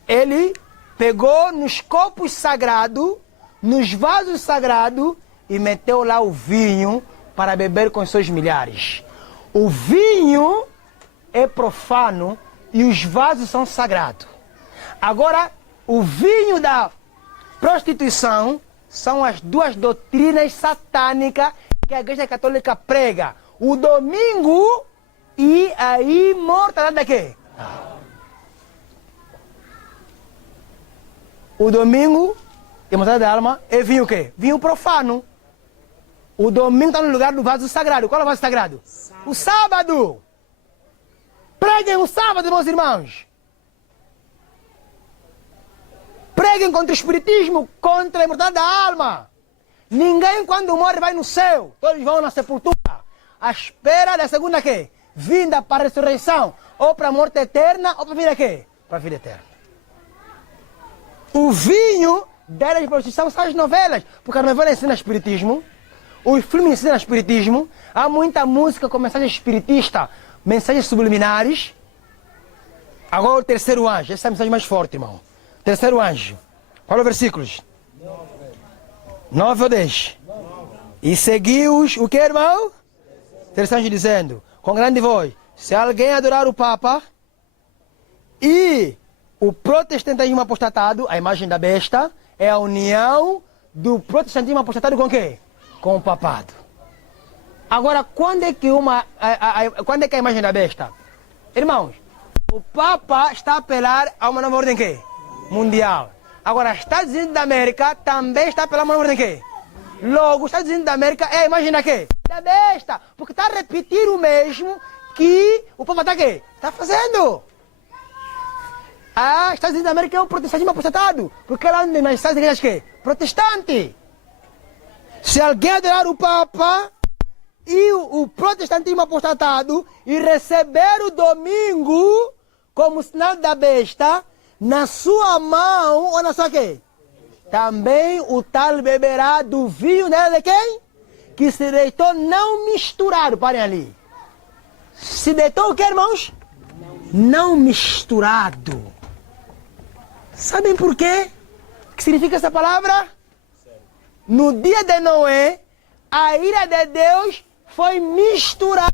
ele pegou nos copos sagrados, nos vasos sagrados, e meteu lá o vinho para beber com seus milhares. O vinho é profano e os vasos são sagrados. Agora, o vinho da prostituição são as duas doutrinas satânicas que a Igreja Católica prega. O domingo e a imortalidade da quê? O domingo, imortalidade da alma, é vinho o quê? Vinho profano. O domingo está no lugar do vaso sagrado. Qual é o vaso sagrado? O sábado. Preguem o sábado, meus irmãos. Preguem contra o espiritismo, contra a imortalidade da alma. Ninguém, quando morre, vai no céu. Todos vão na sepultura. À espera da segunda quê? Vinda para a ressurreição. Ou para a morte eterna, ou para a vida quê? Para a vida eterna. O vinho da prostituição são as novelas. Porque a novela ensina espiritismo. Os filmes ensinam espiritismo. Há muita música com mensagem espiritista. Mensagens subliminares. Agora o terceiro anjo. Essa é a mensagem mais forte, irmão. Terceiro anjo. Qual é o versículo? 9 ou 10. E seguiu-os, o que, irmão? Terceiro anjo dizendo, com grande voz, se alguém adorar o Papa e o protestantismo apostatado, a imagem da besta, é a união do protestantismo apostatado com o quê? Com o papado. Agora, quando é que a imagem da besta? Irmãos, o Papa está a apelar a uma nova ordem quê? Mundial. Agora, Estados Unidos da América também está a apelar a uma nova ordem quê? Logo, os Estados Unidos da América é a imagem da quê? Da besta. Porque está a repetir o mesmo que o Papa está quê? Está fazendo. Ah, Estados Unidos da América é o protestantismo apostatado. Porque lá nas Estados Unidos quê? Protestante. Se alguém adorar o Papa e o protestantismo apostatado e receber o domingo como sinal da besta na sua mão ou na sua quê? Também o tal beberá do vinho dela de quem? Que se deitou não misturado. Parem ali. Se deitou o que, irmãos? Não misturado. Sabem por quê? O que significa essa palavra? No dia de Noé, a ira de Deus foi misturado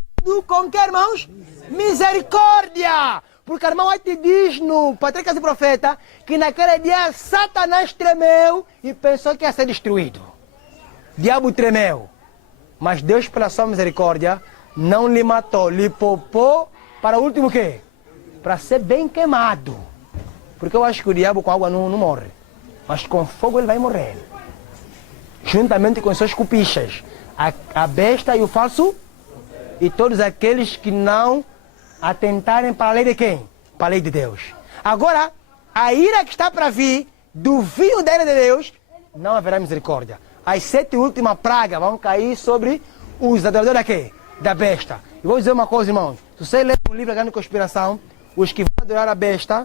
com que, irmãos? Misericórdia. Porque, irmão, aí te diz no Patriarcas e Profeta que naquele dia Satanás tremeu e pensou que ia ser destruído. O diabo tremeu. Mas Deus, pela sua misericórdia, não lhe matou. Lhe poupou para o último quê? Para ser bem queimado. Porque eu acho que o diabo com água não morre. Mas com fogo ele vai morrer. Juntamente com seus cupichas. A besta e o falso. E todos aqueles que não atentarem para a lei de quem? Para a lei de Deus. Agora, a ira que está para vir, do vinho da ira de Deus, não haverá misericórdia. As 7 últimas pragas vão cair sobre os adoradores da quê? Da besta. E vou dizer uma coisa, irmãos. Se você ler o livro da Grande Conspiração, os que vão adorar a besta,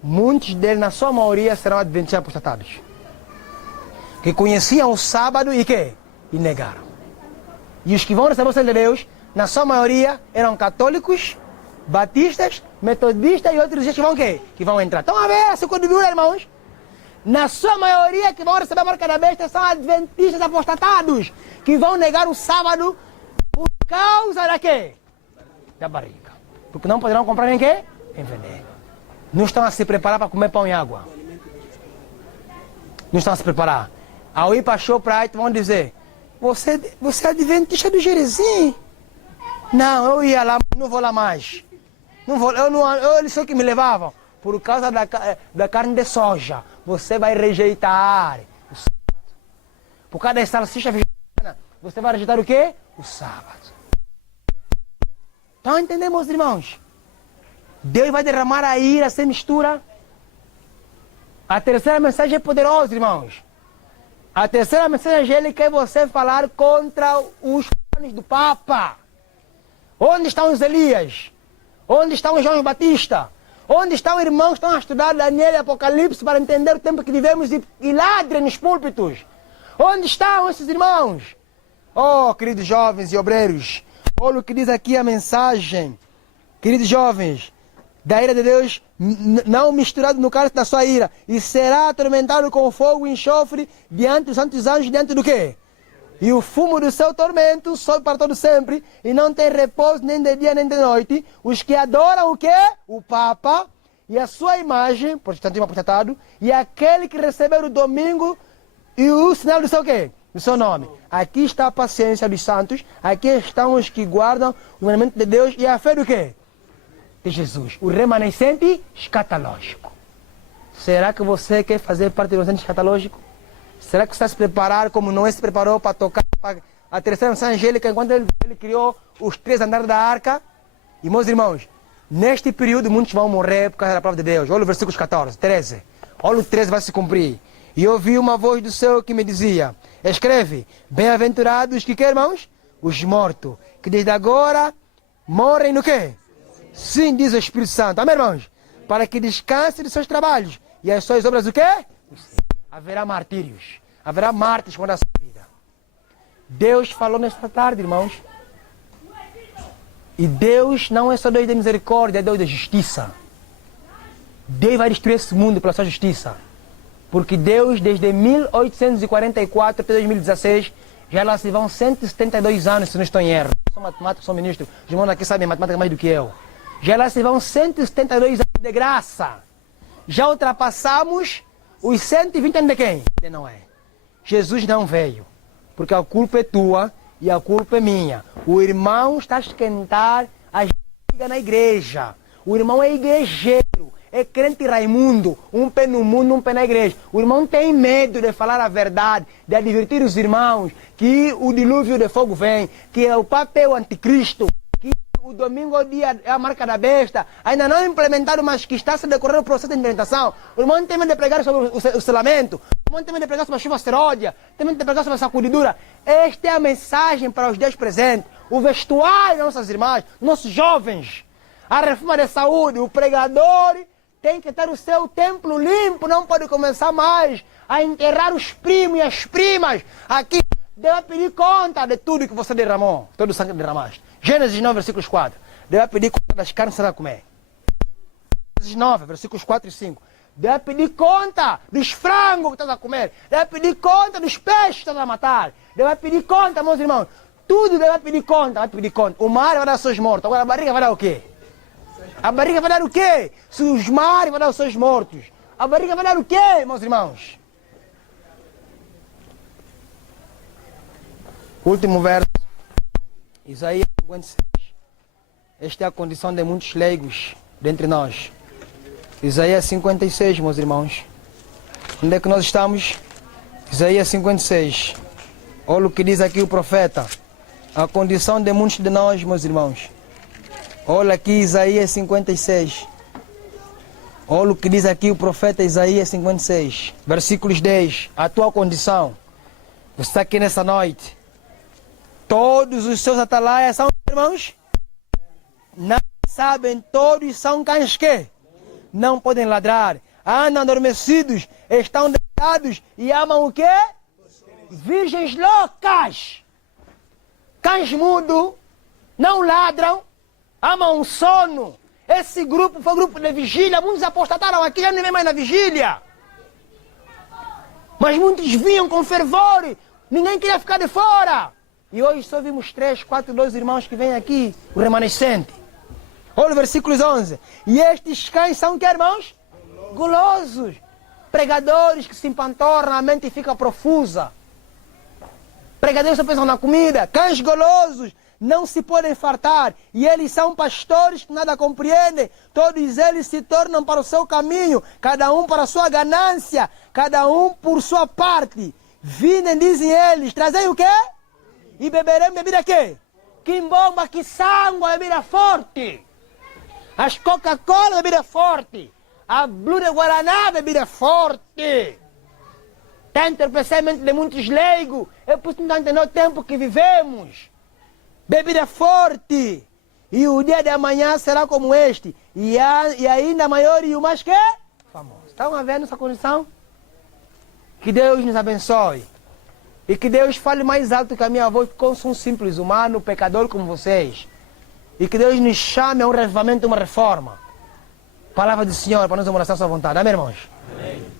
muitos deles, na sua maioria, serão adventistas apostatados. Que conheciam o sábado e quê? E negaram. E os que vão receber o selo de Deus, na sua maioria, eram católicos, batistas, metodistas e outros dias que vão quê? Que vão entrar. Estão a ver a secundura, irmãos? Na sua maioria, que vão receber a marca da besta, são adventistas apostatados, que vão negar o sábado por causa da quê? Da barriga. Porque não poderão comprar nem quê? Em vender. Não estão a se preparar para comer pão e água. Não estão a se preparar. Ao ir para a Shoprite, vão dizer, você é adventista do Jerezim? Não, eu ia lá, não vou lá mais. Não vou, eles só que me levavam. Por causa da carne de soja. Você vai rejeitar o sábado. Por causa da salsicha vegetariana, você vai rejeitar o quê? O sábado. Estão a entender, meus irmãos? Deus vai derramar a ira sem mistura. A terceira mensagem é poderosa, irmãos. A terceira mensagem angélica é você falar contra os planos do Papa. Onde estão os Elias? Onde estão os João Batista? Onde estão os irmãos que estão a estudar Daniel e Apocalipse para entender o tempo que vivemos e ladrem nos púlpitos? Onde estão esses irmãos? Oh, queridos jovens e obreiros, olha o que diz aqui a mensagem. Queridos jovens, da ira de Deus, não misturado no cálice da sua ira, e será atormentado com fogo e enxofre diante dos santos anjos, diante do quê? E o fumo do seu tormento sobe para todo sempre, e não tem repouso nem de dia nem de noite, os que adoram o quê? O Papa, e a sua imagem, portanto, apostatado, e aquele que receber o domingo, e o sinal do seu quê? Do seu nome. Aqui está a paciência dos santos, aqui estão os que guardam o mandamento de Deus, e a fé do quê? De Jesus, o remanescente escatológico. Será que você quer fazer parte do remanescente escatológico? Será que você está se preparar como Noé se preparou para tocar a terceira missão angélica enquanto ele criou os 3 andares da arca? E meus irmãos, neste período muitos vão morrer por causa da palavra de Deus. Olha o versículo 14, 13. Olha o 13 vai se cumprir. E ouvi uma voz do céu que me dizia: escreve, bem-aventurados que irmãos? Os mortos, que desde agora morrem no quê? Sim, diz o Espírito Santo. Amém, irmãos? Para que descansem dos seus trabalhos. E as suas obras o quê? Haverá martírios. Haverá mártires com a sua vida. Deus falou nesta tarde, irmãos. E Deus não é só Deus de misericórdia, é Deus de justiça. Deus vai destruir esse mundo pela sua justiça. Porque Deus, desde 1844 até 2016, já lá se vão 172 anos, se não estou em erro. Eu sou matemático, sou ministro. Os irmãos aqui sabem matemática mais do que eu. Já lá se vão 172 anos de graça. Já ultrapassamos os 120 anos de quem? De Noé. Jesus não veio, porque a culpa é tua e a culpa é minha. O irmão está a esquentar a briga na igreja. O irmão é igrejeiro, é crente Raimundo, um pé no mundo, um pé na igreja. O irmão tem medo de falar a verdade, de advertir os irmãos que o dilúvio de fogo vem, que o Papa é o anticristo, que o domingo é o dia, é a marca da besta, ainda não implementado, mas que está se decorrendo o processo de implementação. O irmão tem medo de pregar sobre o selamento, o irmão tem medo de pregar sobre a chuva asteródia, tem medo de pregar sobre a sacudidura. Esta é a mensagem para os dias presentes. O vestuário das nossas irmãs, nossos jovens, a reforma de saúde, o pregador tem que ter o seu templo limpo, não pode começar mais a enterrar os primos e as primas. Aqui deve pedir conta de tudo que você derramou, todo o sangue que derramaste. Gênesis 9, versículos 4. Deve pedir conta das carnes que você vai comer. Gênesis 9, versículos 4 e 5. Deve pedir conta dos frangos que você vai comer. Deve pedir conta dos peixes que você vai matar. Deve pedir conta, meus irmãos. Tudo deve pedir conta, vai pedir conta. O mar vai dar os seus mortos. Agora a barriga vai dar o quê? A barriga vai dar o quê? Se os mares vão dar os seus mortos. A barriga vai dar o quê, meus irmãos? Último verso. Isaías 56. Esta é a condição de muitos leigos dentre nós. Isaías 56, meus irmãos. Onde é que nós estamos? Isaías 56. Olha o que diz aqui o profeta. A condição de muitos de nós, meus irmãos. Olha aqui Isaías 56. Olha o que diz aqui o profeta Isaías 56. Versículos 10. A tua condição. Você está aqui nessa noite. Todos os seus atalaias são, irmãos? Não sabem, todos são cães que não podem ladrar. Andam adormecidos, estão deitados e amam o quê? Virgens loucas. Cães mudos, não ladram, amam o sono. Esse grupo foi um grupo de vigília. Muitos apostataram aqui, já não vem mais na vigília. Mas muitos vinham com fervor. Ninguém queria ficar de fora. E hoje só vimos 3, 4, 2 irmãos que vêm aqui, o remanescente. Olha o versículo 11. E estes cães são que, irmãos? Golosos. Pregadores que se empantornam, a mente fica profusa. Pregadores só pensam na comida. Cães golosos não se podem fartar. E eles são pastores que nada compreendem. Todos eles se tornam para o seu caminho. Cada um para a sua ganância. Cada um por sua parte. Vinem, dizem eles. Trazei o quê? E beberemos bebida quê? Quimbomba, que sangue, bebida forte. As Coca-Cola, bebida forte. A Blue de Guaraná, bebida forte. Está entorpecendo a mente de muitos leigos. É por isso que não entender o tempo que vivemos. Bebida forte. E o dia de amanhã será como este. E ainda maior e o mais que? Famoso. Estão a ver nossa condição? Que Deus nos abençoe. E que Deus fale mais alto que a minha voz, porque eu sou um simples humano, pecador como vocês. E que Deus nos chame a um revivamento, uma reforma. Palavra do Senhor, para nos demonstrar a sua vontade. Amém, irmãos? Amém.